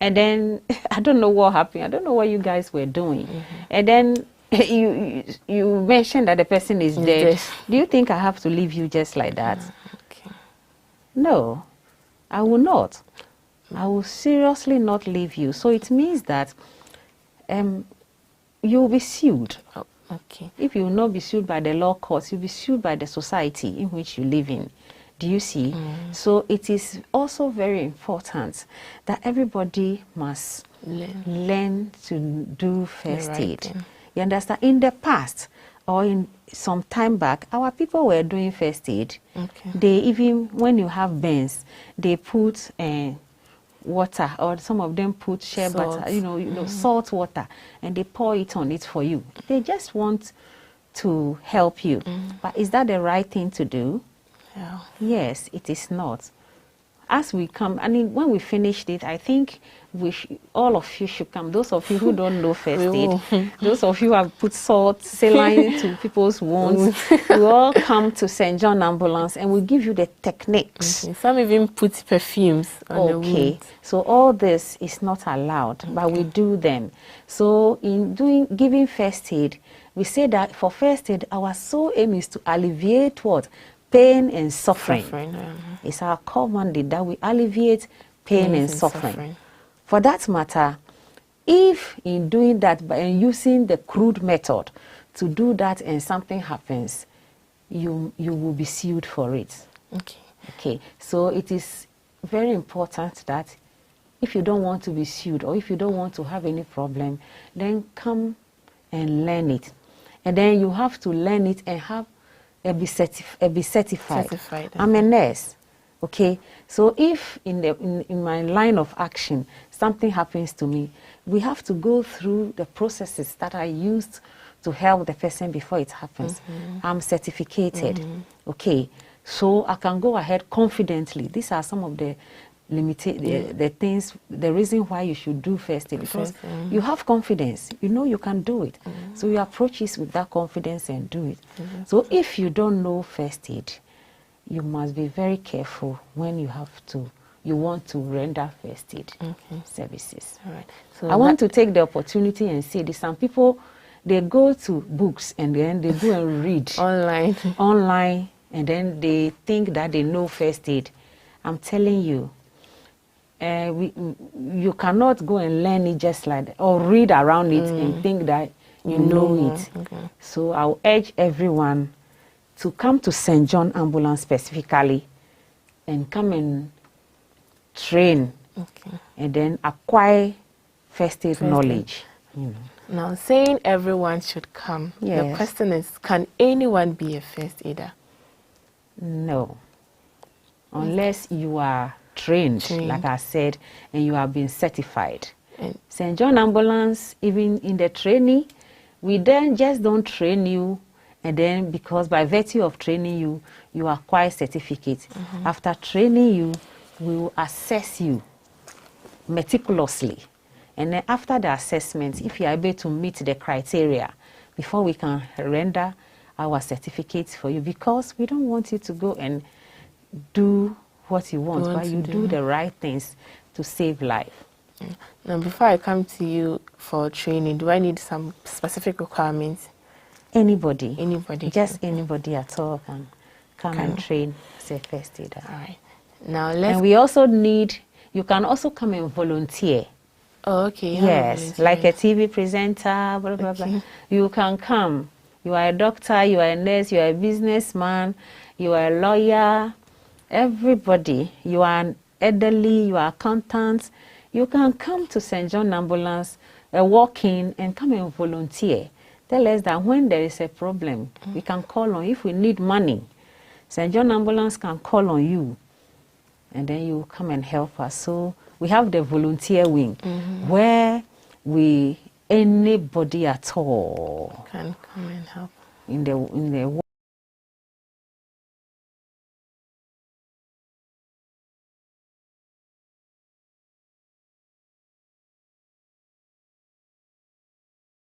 and then I don't know what happened, I don't know what you guys were doing, and then you mentioned that the person is dead. Do you think I have to leave you just like that? No, I will not. I will seriously not leave you. So it means that you will be sued. Okay. If you will not be sued by the law courts, you'll be sued by the society in which you live in. Do you see? So it is also very important that everybody must learn to do first aid. You understand? In the past, or in some time back, our people were doing first aid. They even, when you have burns, they put water, or some of them put shea butter, you know, salt water, and they pour it on it for you. They just want to help you. But is that the right thing to do? Yeah. Yes, it is not. As we come, I mean, when we finished it, I think all of you should come. Those of you who don't know first aid, those of you who have put salt, saline to people's wounds, we all come to St. John Ambulance and we give you the techniques. Some even put perfumes on the wounds. So all this is not allowed, but we do them. So in giving first aid, we say that for first aid, our sole aim is to alleviate what? Pain and suffering. It's our core mandate that we alleviate pain and suffering. For that matter, if in doing that, by using the crude method to do that and something happens, you will be sued for it. Okay. So it is very important that if you don't want to be sued or if you don't want to have any problem, then come and learn it. And then you have to learn it and be certified. I'm a nurse. Okay, so if in my line of action something happens to me, we have to go through the processes that I used to help the person before it happens. I'm certificated. Okay, so I can go ahead confidently. These are some of the the things, the reason why you should do first aid, because you have confidence, you know you can do it. So you approach it with that confidence and do it. So if you don't know first aid, you must be very careful when you want to render first aid services. All right. So I want to take the opportunity and say this. Some people, they go to books and then they go and read online, and then they think that they know first aid. I'm telling you, you cannot go and learn it just like that, or read around it and think that you know it. So I'll urge everyone to come to St. John Ambulance specifically and come and train and then acquire first aid knowledge. Now, saying everyone should come, the question is, can anyone be a first aider? No. Unless you are trained, like I said, and you have been certified. St. John Ambulance, even in the training, we then just don't train you, and then because by virtue of training you, you acquire certificate. After training you, we will assess you meticulously. And then after the assessment, if you are able to meet the criteria, before we can render our certificates for you, because we don't want you to go and do what you want, but you do the right things to save life. Now, before I come to you for training, do I need some specific requirements? Anybody. Anybody. Just anybody at all can come and train as a first aider. All right. Now, and we also need, you can also come and volunteer. Oh, okay. Yes, like a TV presenter, blah, blah, blah. You can come. You are a doctor, you are a nurse, you are a businessman, you are a lawyer, everybody. You are an elderly, you are accountant. You can come to St. John Ambulance, walk in and come and volunteer. tell us that when there is a problem, we can call on. If we need money, St. John Ambulance can call on you, and then you come and help us. So we have the volunteer wing, where anybody at all can come and help in the